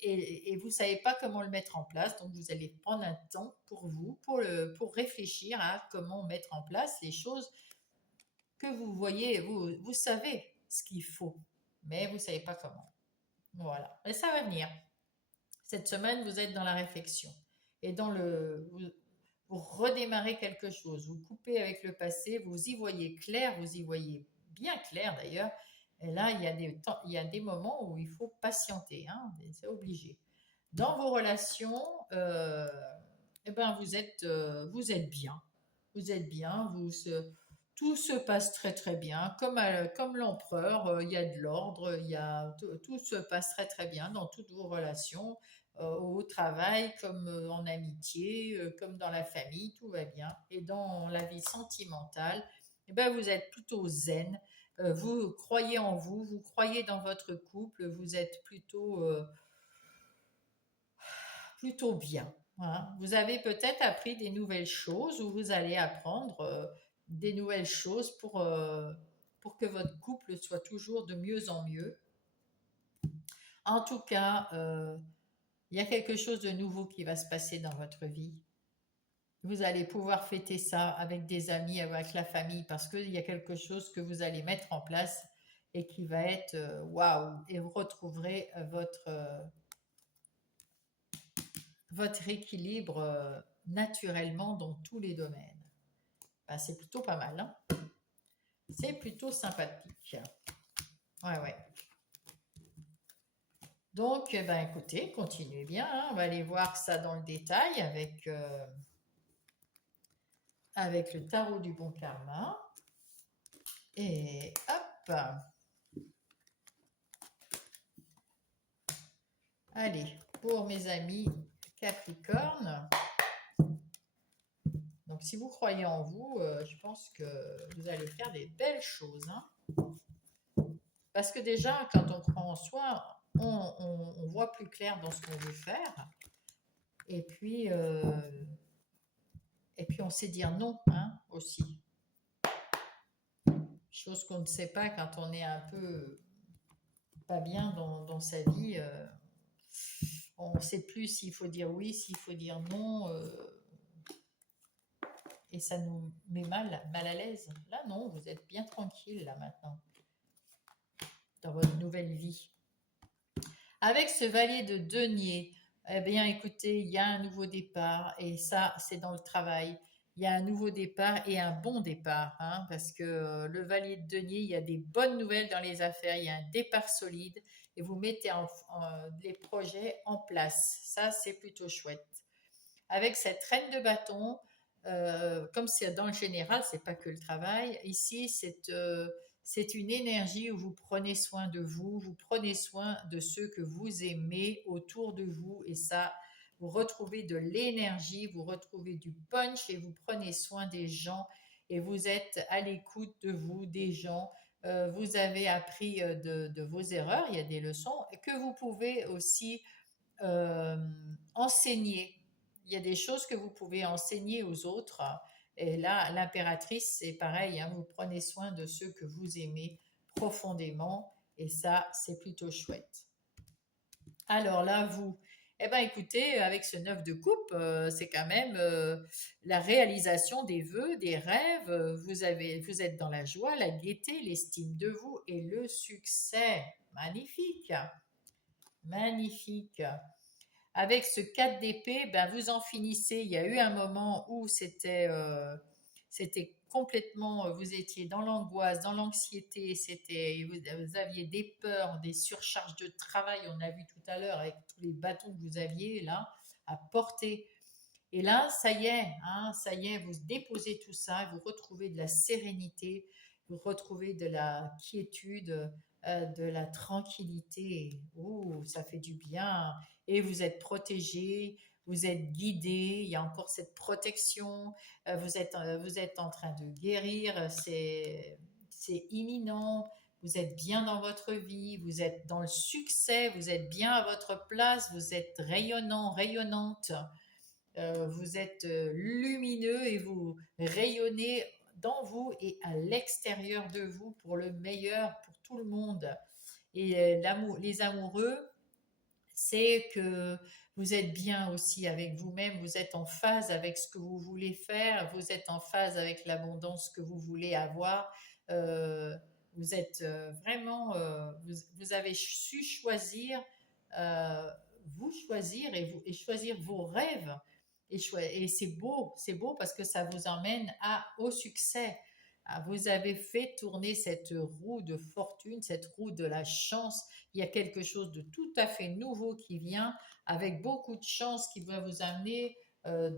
et vous ne savez pas comment le mettre en place, donc vous allez prendre un temps pour vous, pour réfléchir à comment mettre en place les choses que vous voyez, vous savez ce qu'il faut, mais vous ne savez pas comment. Voilà, et ça va venir. Cette semaine, vous êtes dans la réflexion et vous redémarrez quelque chose, vous coupez avec le passé, vous y voyez clair, vous y voyez bien clair d'ailleurs. Et là, il y a des moments où il faut patienter, hein, c'est obligé. Dans vos relations, eh ben vous êtes bien. Vous êtes bien, tout se passe très très bien. Comme l'empereur, il y a de l'ordre, tout se passe très très bien dans toutes vos relations, au travail, comme en amitié, comme dans la famille, tout va bien. Et dans la vie sentimentale, eh ben vous êtes plutôt zen. Vous croyez en vous, vous croyez dans votre couple, vous êtes plutôt bien. Hein. Vous avez peut-être appris des nouvelles choses ou vous allez apprendre des nouvelles choses pour que votre couple soit toujours de mieux en mieux. En tout cas, il y a quelque chose de nouveau qui va se passer dans votre vie. Vous allez pouvoir fêter ça avec des amis, avec la famille, parce qu'il y a quelque chose que vous allez mettre en place et qui va être waouh. Et vous retrouverez votre équilibre naturellement dans tous les domaines. Ben, c'est plutôt pas mal, hein. C'est plutôt sympathique. Ouais, ouais. Donc, ben, écoutez, continuez bien, hein. On va aller voir ça dans le détail avec le tarot du bon karma. Et hop. Allez, pour mes amis Capricorne. Donc, si vous croyez en vous, je pense que vous allez faire des belles choses, hein. Parce que déjà, quand on croit en soi, on voit plus clair dans ce qu'on veut faire. Et puis, euh, et puis on sait dire non, hein, aussi. Chose qu'on ne sait pas quand on est un peu pas bien dans sa vie. On ne sait plus s'il faut dire oui, s'il faut dire non. Et ça nous met mal à l'aise. Là, non, vous êtes bien tranquille, là, maintenant, dans votre nouvelle vie. Avec ce valier de denier, eh bien, écoutez, il y a un nouveau départ, et ça, c'est dans le travail. Il y a un nouveau départ et un bon départ, hein, parce que le valier de denier, il y a des bonnes nouvelles dans les affaires, il y a un départ solide, et vous mettez les projets en place. Ça, c'est plutôt chouette. Avec cette reine de bâton, comme c'est dans le général, c'est pas que le travail. Ici, c'est une énergie où vous prenez soin de vous, vous prenez soin de ceux que vous aimez autour de vous, et ça, vous retrouvez de l'énergie, vous retrouvez du punch et vous prenez soin des gens et vous êtes à l'écoute de vous, des gens. Vous avez appris de vos erreurs, il y a des leçons que vous pouvez aussi euh, enseigner. Il y a des choses que vous pouvez enseigner aux autres. Et là, l'impératrice, c'est pareil, hein, vous prenez soin de ceux que vous aimez profondément. Et ça, c'est plutôt chouette. Alors là, vous, eh bien écoutez, avec ce 9 de coupe, c'est quand même la réalisation des vœux, des rêves. Vous êtes dans la joie, la gaieté, l'estime de vous et le succès. Magnifique, magnifique. Avec ce 4 d'épée, ben vous en finissez. Il y a eu un moment où c'était complètement, vous étiez dans l'angoisse, dans l'anxiété, vous aviez des peurs, des surcharges de travail, on a vu tout à l'heure avec tous les bâtons que vous aviez là à porter. Et là, ça y est, hein, ça y est, vous déposez tout ça, vous retrouvez de la sérénité, vous retrouvez de la quiétude, de la tranquillité. Oh, ça fait du bien. Et vous êtes protégé, vous êtes guidé, il y a encore cette protection, vous êtes en train de guérir, c'est imminent. Vous êtes bien dans votre vie, vous êtes dans le succès, vous êtes bien à votre place, vous êtes rayonnant, rayonnante. Vous êtes lumineux et vous rayonnez dans vous et à l'extérieur de vous pour le meilleur pour tout le monde. Et les amoureux, c'est que vous êtes bien aussi avec vous-même, vous êtes en phase avec ce que vous voulez faire, vous êtes en phase avec l'abondance que vous voulez avoir. Euh, vous êtes vraiment, vous avez su choisir, euh, vous choisir et choisir vos rêves. Et c'est beau parce que ça vous emmène au succès. Ah, vous avez fait tourner cette roue de fortune, cette roue de la chance. Il y a quelque chose de tout à fait nouveau qui vient avec beaucoup de chance qui va vous amener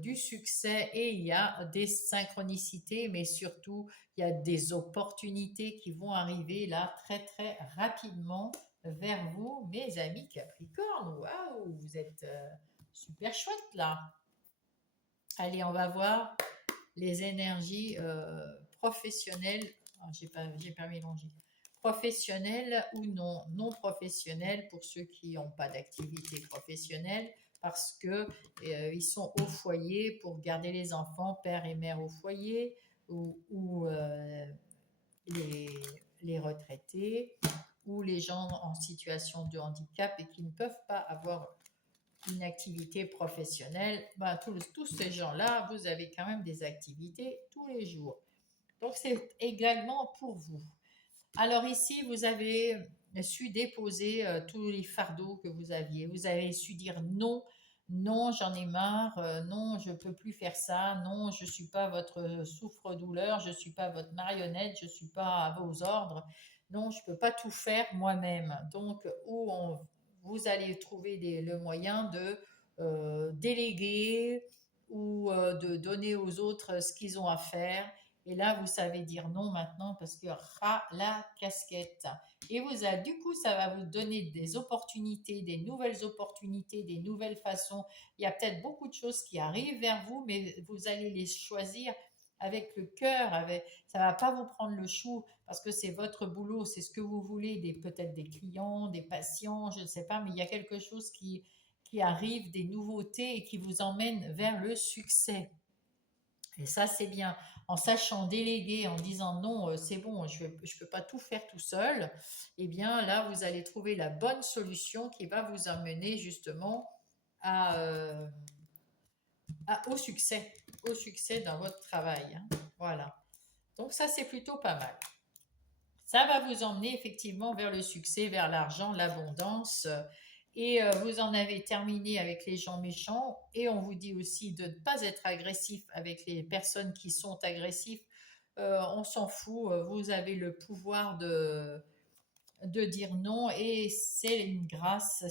du succès et il y a des synchronicités, mais surtout il y a des opportunités qui vont arriver là très très rapidement vers vous, mes amis Capricorne. Waouh, vous êtes super chouette là. Allez, on va voir les énergies professionnelles. Oh, j'ai pas mélangé. Professionnelles ou non professionnelles pour ceux qui n'ont pas d'activité professionnelle parce que ils sont au foyer pour garder les enfants, père et mère au foyer ou les, les retraités ou les gens en situation de handicap et qui ne peuvent pas avoir une activité professionnelle, ben, tous ces gens-là, vous avez quand même des activités tous les jours. Donc, c'est également pour vous. Alors ici, vous avez su déposer tous les fardeaux que vous aviez. Vous avez su dire non, non, j'en ai marre, non, je ne peux plus faire ça, non, je ne suis pas votre souffre-douleur, je ne suis pas votre marionnette, je ne suis pas à vos ordres, non, je ne peux pas tout faire moi-même. Donc, vous allez trouver le moyen de déléguer ou de donner aux autres ce qu'ils ont à faire et là, vous savez dire non maintenant parce que ras la casquette. Et du coup, ça va vous donner des opportunités, des nouvelles façons. Il y a peut-être beaucoup de choses qui arrivent vers vous, mais vous allez les choisir avec le cœur. Ça va pas vous prendre le chou parce que c'est votre boulot, c'est ce que vous voulez, peut-être des clients, des patients, je ne sais pas, mais il y a quelque chose qui arrive, des nouveautés et qui vous emmène vers le succès. Et ça, c'est bien. En sachant déléguer, en disant non, c'est bon, je ne peux pas tout faire tout seul, eh bien là, vous allez trouver la bonne solution qui va vous amener justement à, euh, au succès dans votre travail, hein. Voilà. Donc ça, c'est plutôt pas mal. Ça va vous emmener effectivement vers le succès, vers l'argent, l'abondance. Et vous en avez terminé avec les gens méchants. Et on vous dit aussi de ne pas être agressif avec les personnes qui sont agressives. On s'en fout. Vous avez le pouvoir de dire non et c'est une grâce.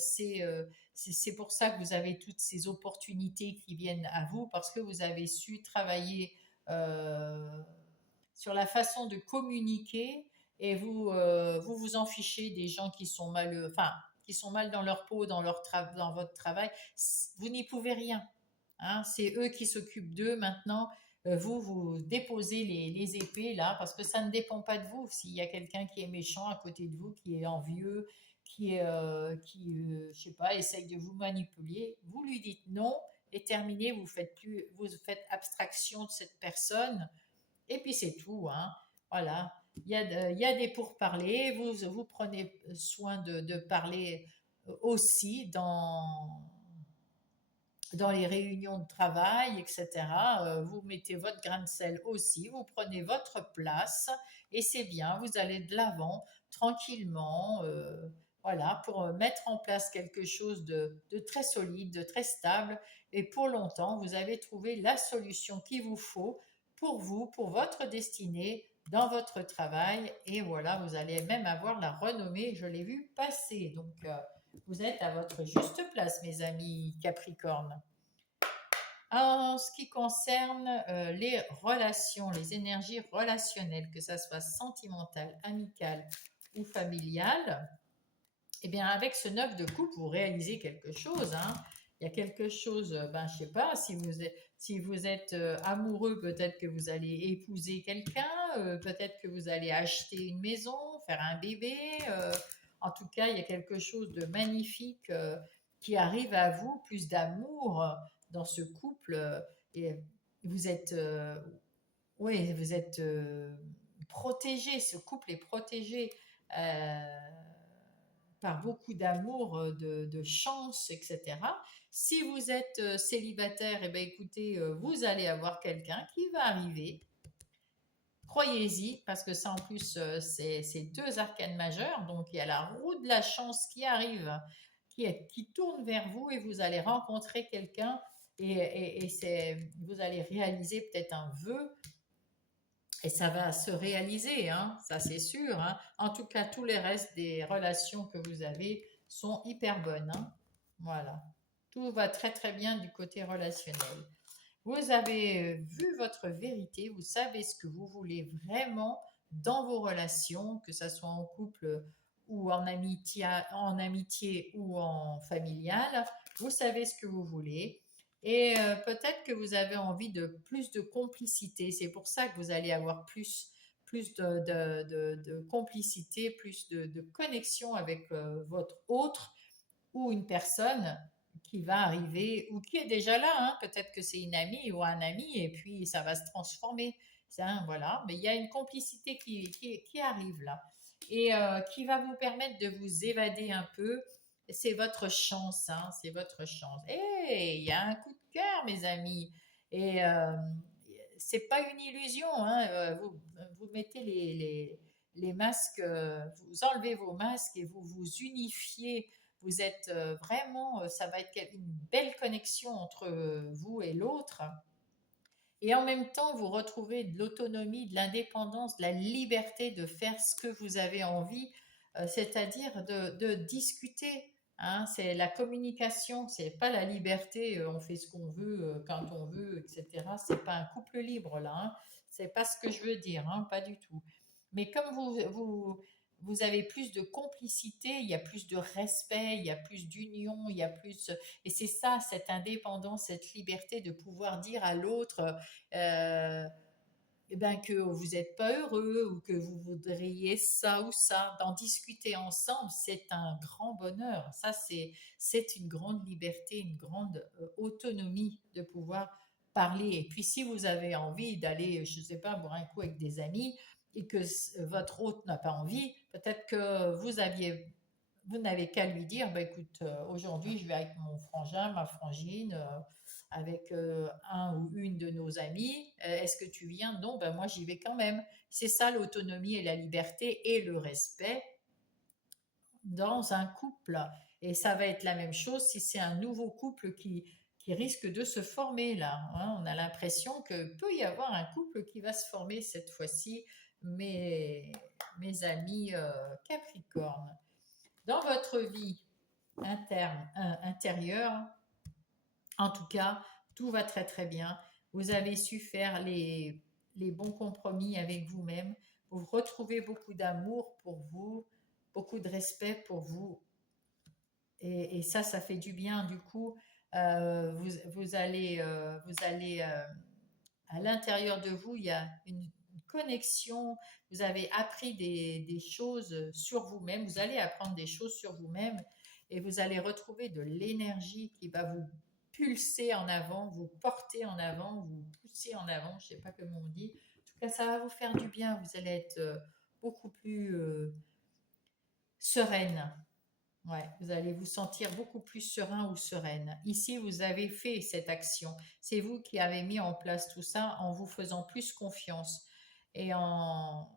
C'est pour ça que vous avez toutes ces opportunités qui viennent à vous parce que vous avez su travailler euh, sur la façon de communiquer et vous en fichez des gens qui sont mal, enfin, qui sont mal dans leur peau, dans votre travail. Vous n'y pouvez rien, hein. C'est eux qui s'occupent d'eux maintenant. Vous déposez les épées là parce que ça ne dépend pas de vous. S'il y a quelqu'un qui est méchant à côté de vous, qui est envieux, je sais pas, essaye de vous manipuler, vous lui dites non et terminé. Vous faites abstraction de cette personne et puis c'est tout, hein. Voilà. Il y a des pourparlers. Vous prenez soin de parler aussi dans les réunions de travail, etc. Vous mettez votre grain de sel aussi. Vous prenez votre place et c'est bien. Vous allez de l'avant tranquillement. Voilà, pour mettre en place quelque chose de très solide, de très stable. Et pour longtemps, vous avez trouvé la solution qu'il vous faut pour vous, pour votre destinée, dans votre travail. Et voilà, vous allez même avoir la renommée. Je l'ai vu passer. Donc, vous êtes à votre juste place, mes amis Capricorne. En ce qui concerne les relations, les énergies relationnelles, que ça soit sentimentale, amicale ou familiale, eh bien, avec ce 9 de coupe, vous réalisez quelque chose, hein. Il y a quelque chose, ben, je sais pas, si vous êtes amoureux, peut-être que vous allez épouser quelqu'un, peut-être que vous allez acheter une maison, faire un bébé. En tout cas, il y a quelque chose de magnifique qui arrive à vous, plus d'amour dans ce couple. Et vous êtes oui, vous êtes protégé, ce couple est protégé euh, par beaucoup d'amour, de chance, etc. Si vous êtes célibataire, eh ben, écoutez, vous allez avoir quelqu'un qui va arriver. Croyez-y, parce que ça en plus, c'est deux arcanes majeures. Donc il y a la roue de la chance qui arrive, qui tourne vers vous et vous allez rencontrer quelqu'un vous allez réaliser peut-être un vœu et ça va se réaliser, hein, ça c'est sûr, hein. En tout cas, tous les restes des relations que vous avez sont hyper bonnes, hein. Voilà. Tout va très très bien du côté relationnel. Vous avez vu votre vérité, vous savez ce que vous voulez vraiment dans vos relations, que ce soit en couple ou en amitié ou en familial. Vous savez ce que vous voulez. Et peut-être que vous avez envie de plus de complicité. C'est pour ça que vous allez avoir plus de complicité, plus de connexion avec votre autre ou une personne qui va arriver ou qui est déjà là, hein. Peut-être que c'est une amie ou un ami et puis ça va se transformer. Ça, voilà. Mais il y a une complicité qui arrive là et qui va vous permettre de vous évader un peu. C'est votre chance, hein, c'est votre chance. Et il y a un coup de cœur, mes amis. Et c'est pas une illusion, hein. Vous mettez les masques, vous enlevez vos masques et vous vous unifiez. Vous êtes vraiment, ça va être une belle connexion entre vous et l'autre. Et en même temps, vous retrouvez de l'autonomie, de l'indépendance, de la liberté de faire ce que vous avez envie, c'est-à-dire de discuter. Hein. C'est la communication, c'est pas la liberté, on fait ce qu'on veut quand on veut, etc. C'est pas un couple libre là. Hein. C'est pas ce que je veux dire, hein, pas du tout. Mais comme vous avez plus de complicité, il y a plus de respect, il y a plus d'union, il y a plus. Et c'est ça, cette indépendance, cette liberté de pouvoir dire à l'autre euh, eh ben, que vous n'êtes pas heureux ou que vous voudriez ça ou ça. D'en discuter ensemble, c'est un grand bonheur. Ça, c'est une grande liberté, une grande autonomie de pouvoir parler. Et puis, si vous avez envie d'aller, je ne sais pas, boire un coup avec des amis et que votre hôte n'a pas envie, peut-être que vous n'avez qu'à lui dire, bah, écoute, aujourd'hui, je vais avec mon frangin, ma frangine, avec un ou une de nos amis. Est-ce que tu viens? Non, ben moi j'y vais quand même. C'est ça l'autonomie et la liberté et le respect dans un couple. Et ça va être la même chose si c'est un nouveau couple qui risque de se former là. Hein. On a l'impression que peut y avoir un couple qui va se former cette fois-ci, mes amis Capricorne. Dans votre vie intérieure, en tout cas, tout va très très bien. Vous avez su faire les bons compromis avec vous-même. Vous retrouvez beaucoup d'amour pour vous, beaucoup de respect pour vous. Et ça fait du bien. Du coup, vous allez à l'intérieur de vous, il y a une connexion. Vous avez appris des choses sur vous-même. Vous allez apprendre des choses sur vous-même et vous allez retrouver de l'énergie qui va vous pulser en avant, vous porter en avant, vous pousser en avant. Je ne sais pas comment on dit. En tout cas, ça va vous faire du bien. Vous allez être beaucoup plus sereine. Ouais, vous allez vous sentir beaucoup plus serein ou sereine. Ici, vous avez fait cette action. C'est vous qui avez mis en place tout ça en vous faisant plus confiance et en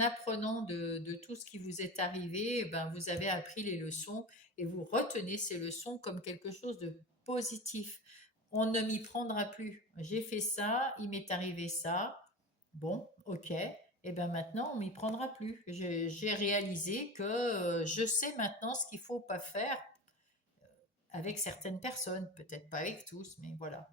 apprenant de tout ce qui vous est arrivé. Eh ben, vous avez appris les leçons et vous retenez ces leçons comme quelque chose de positif. On ne m'y prendra plus. J'ai fait ça, il m'est arrivé ça. Bon, ok. Et bien maintenant, on m'y prendra plus. J'ai réalisé que je sais maintenant ce qu'il faut pas faire avec certaines personnes, peut-être pas avec tous, mais voilà.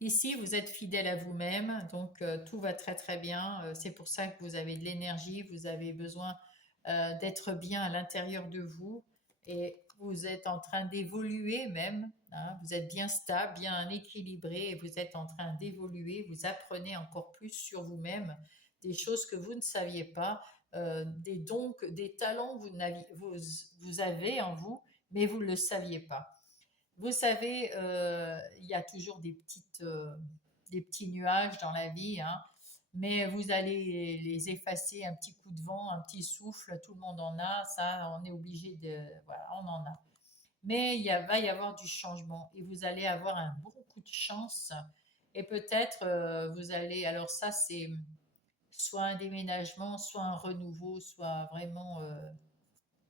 Ici, vous êtes fidèle à vous-même, donc tout va très très bien. C'est pour ça que vous avez de l'énergie, vous avez besoin d'être bien à l'intérieur de vous et vous êtes en train d'évoluer même. Hein. Vous êtes bien stable, bien équilibré et vous êtes en train d'évoluer. Vous apprenez encore plus sur vous-même, des choses que vous ne saviez pas, des dons, des talents que vous avez en vous, mais vous ne le saviez pas. Vous savez, il y a toujours des petites des petits nuages dans la vie, hein, mais vous allez les effacer, un petit coup de vent, un petit souffle, tout le monde en a, ça, on est obligé de, voilà, on en a. Mais va y avoir du changement et vous allez avoir un bon coup de chance et peut-être vous allez, alors ça c'est soit un déménagement, soit un renouveau, soit vraiment,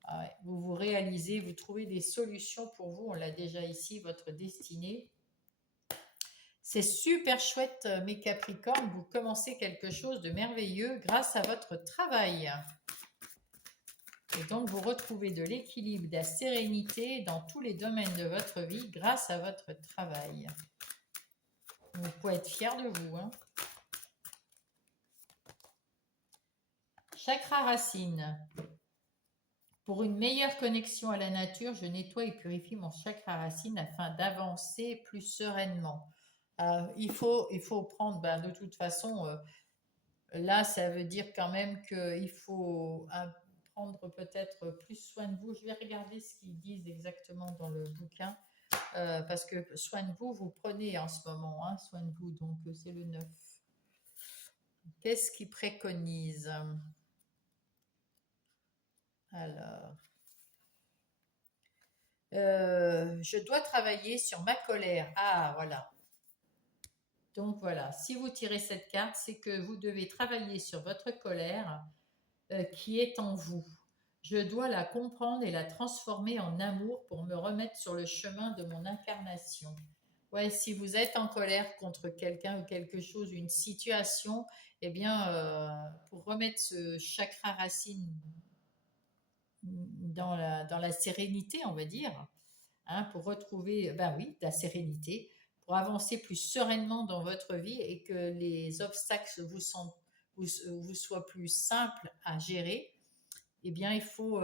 ah ouais, vous vous réalisez, vous trouvez des solutions pour vous, on l'a déjà ici, votre destinée. C'est super chouette, mes Capricornes, vous commencez quelque chose de merveilleux grâce à votre travail. Et donc, vous retrouvez de l'équilibre, de la sérénité dans tous les domaines de votre vie grâce à votre travail. Vous pouvez être fier de vous, hein. Chakra racine. Pour une meilleure connexion à la nature, je nettoie et purifie mon chakra racine afin d'avancer plus sereinement. Il faut prendre, ben, de toute façon, là, ça veut dire quand même qu'il faut prendre peut-être plus soin de vous. Je vais regarder ce qu'ils disent exactement dans le bouquin, parce que soin de vous, vous prenez en ce moment, hein, soin de vous, donc c'est le 9. Qu'est-ce qu'ils préconisent? Alors, je dois travailler sur ma colère. Ah, voilà. Donc voilà, si vous tirez cette carte, c'est que vous devez travailler sur votre colère qui est en vous. Je dois la comprendre et la transformer en amour pour me remettre sur le chemin de mon incarnation. Ouais, si vous êtes en colère contre quelqu'un ou quelque chose, une situation, eh bien, pour remettre ce chakra racine dans la sérénité, on va dire, hein, pour retrouver, ben oui, la sérénité, pour avancer plus sereinement dans votre vie et que les obstacles vous soient plus simples à gérer, eh bien, il faut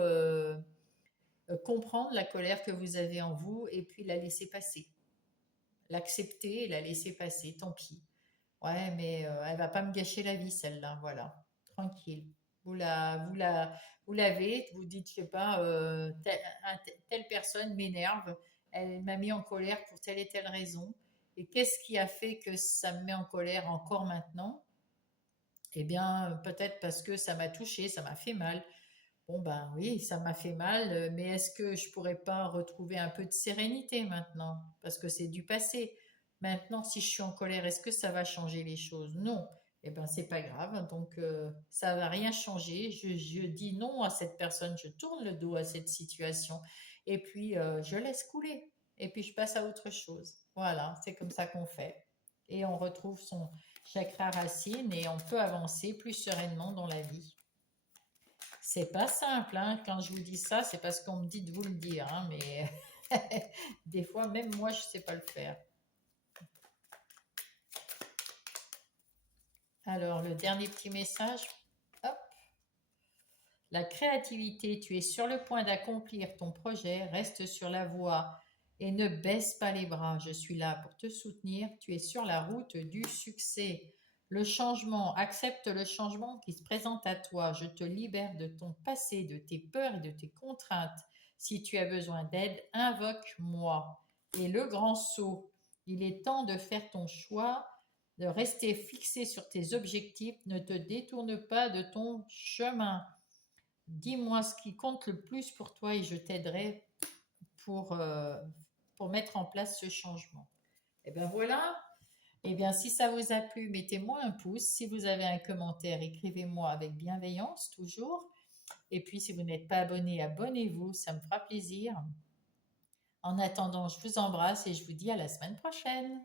comprendre la colère que vous avez en vous et puis la laisser passer. L'accepter et la laisser passer, tant pis. Ouais, mais elle va pas me gâcher la vie, celle-là, voilà. Tranquille. Vous l'avez, vous dites, je sais pas, telle personne m'énerve, elle m'a mis en colère pour telle et telle raison. Et qu'est-ce qui a fait que ça me met en colère encore maintenant? Eh bien, peut-être parce que ça m'a touché, ça m'a fait mal. Bon, ben oui, ça m'a fait mal, mais est-ce que je pourrais pas retrouver un peu de sérénité maintenant? Parce que c'est du passé. Maintenant, si je suis en colère, est-ce que ça va changer les choses? Non. Eh ben, c'est pas grave. Donc, ça va rien changer. Je dis non à cette personne. Je tourne le dos à cette situation. Et puis, je laisse couler. Et puis, je passe à autre chose. Voilà, c'est comme ça qu'on fait. Et on retrouve son chakra racine et on peut avancer plus sereinement dans la vie. C'est pas simple, hein. Quand je vous dis ça, c'est parce qu'on me dit de vous le dire, hein, mais des fois, même moi, je sais pas le faire. Alors, le dernier petit message. Hop. La créativité, tu es sur le point d'accomplir ton projet, reste sur la voie et ne baisse pas les bras. Je suis là pour te soutenir. Tu es sur la route du succès. Le changement, accepte le changement qui se présente à toi. Je te libère de ton passé, de tes peurs et de tes contraintes. Si tu as besoin d'aide, invoque-moi. Et le grand saut, il est temps de faire ton choix, de rester fixé sur tes objectifs. Ne te détourne pas de ton chemin. Dis-moi ce qui compte le plus pour toi et je t'aiderai pour, euh, pour mettre en place ce changement. Et bien voilà. Et bien si ça vous a plu, mettez-moi un pouce. Si vous avez un commentaire, écrivez-moi avec bienveillance toujours. Et puis si vous n'êtes pas abonné, abonnez-vous, ça me fera plaisir. En attendant, je vous embrasse et je vous dis à la semaine prochaine.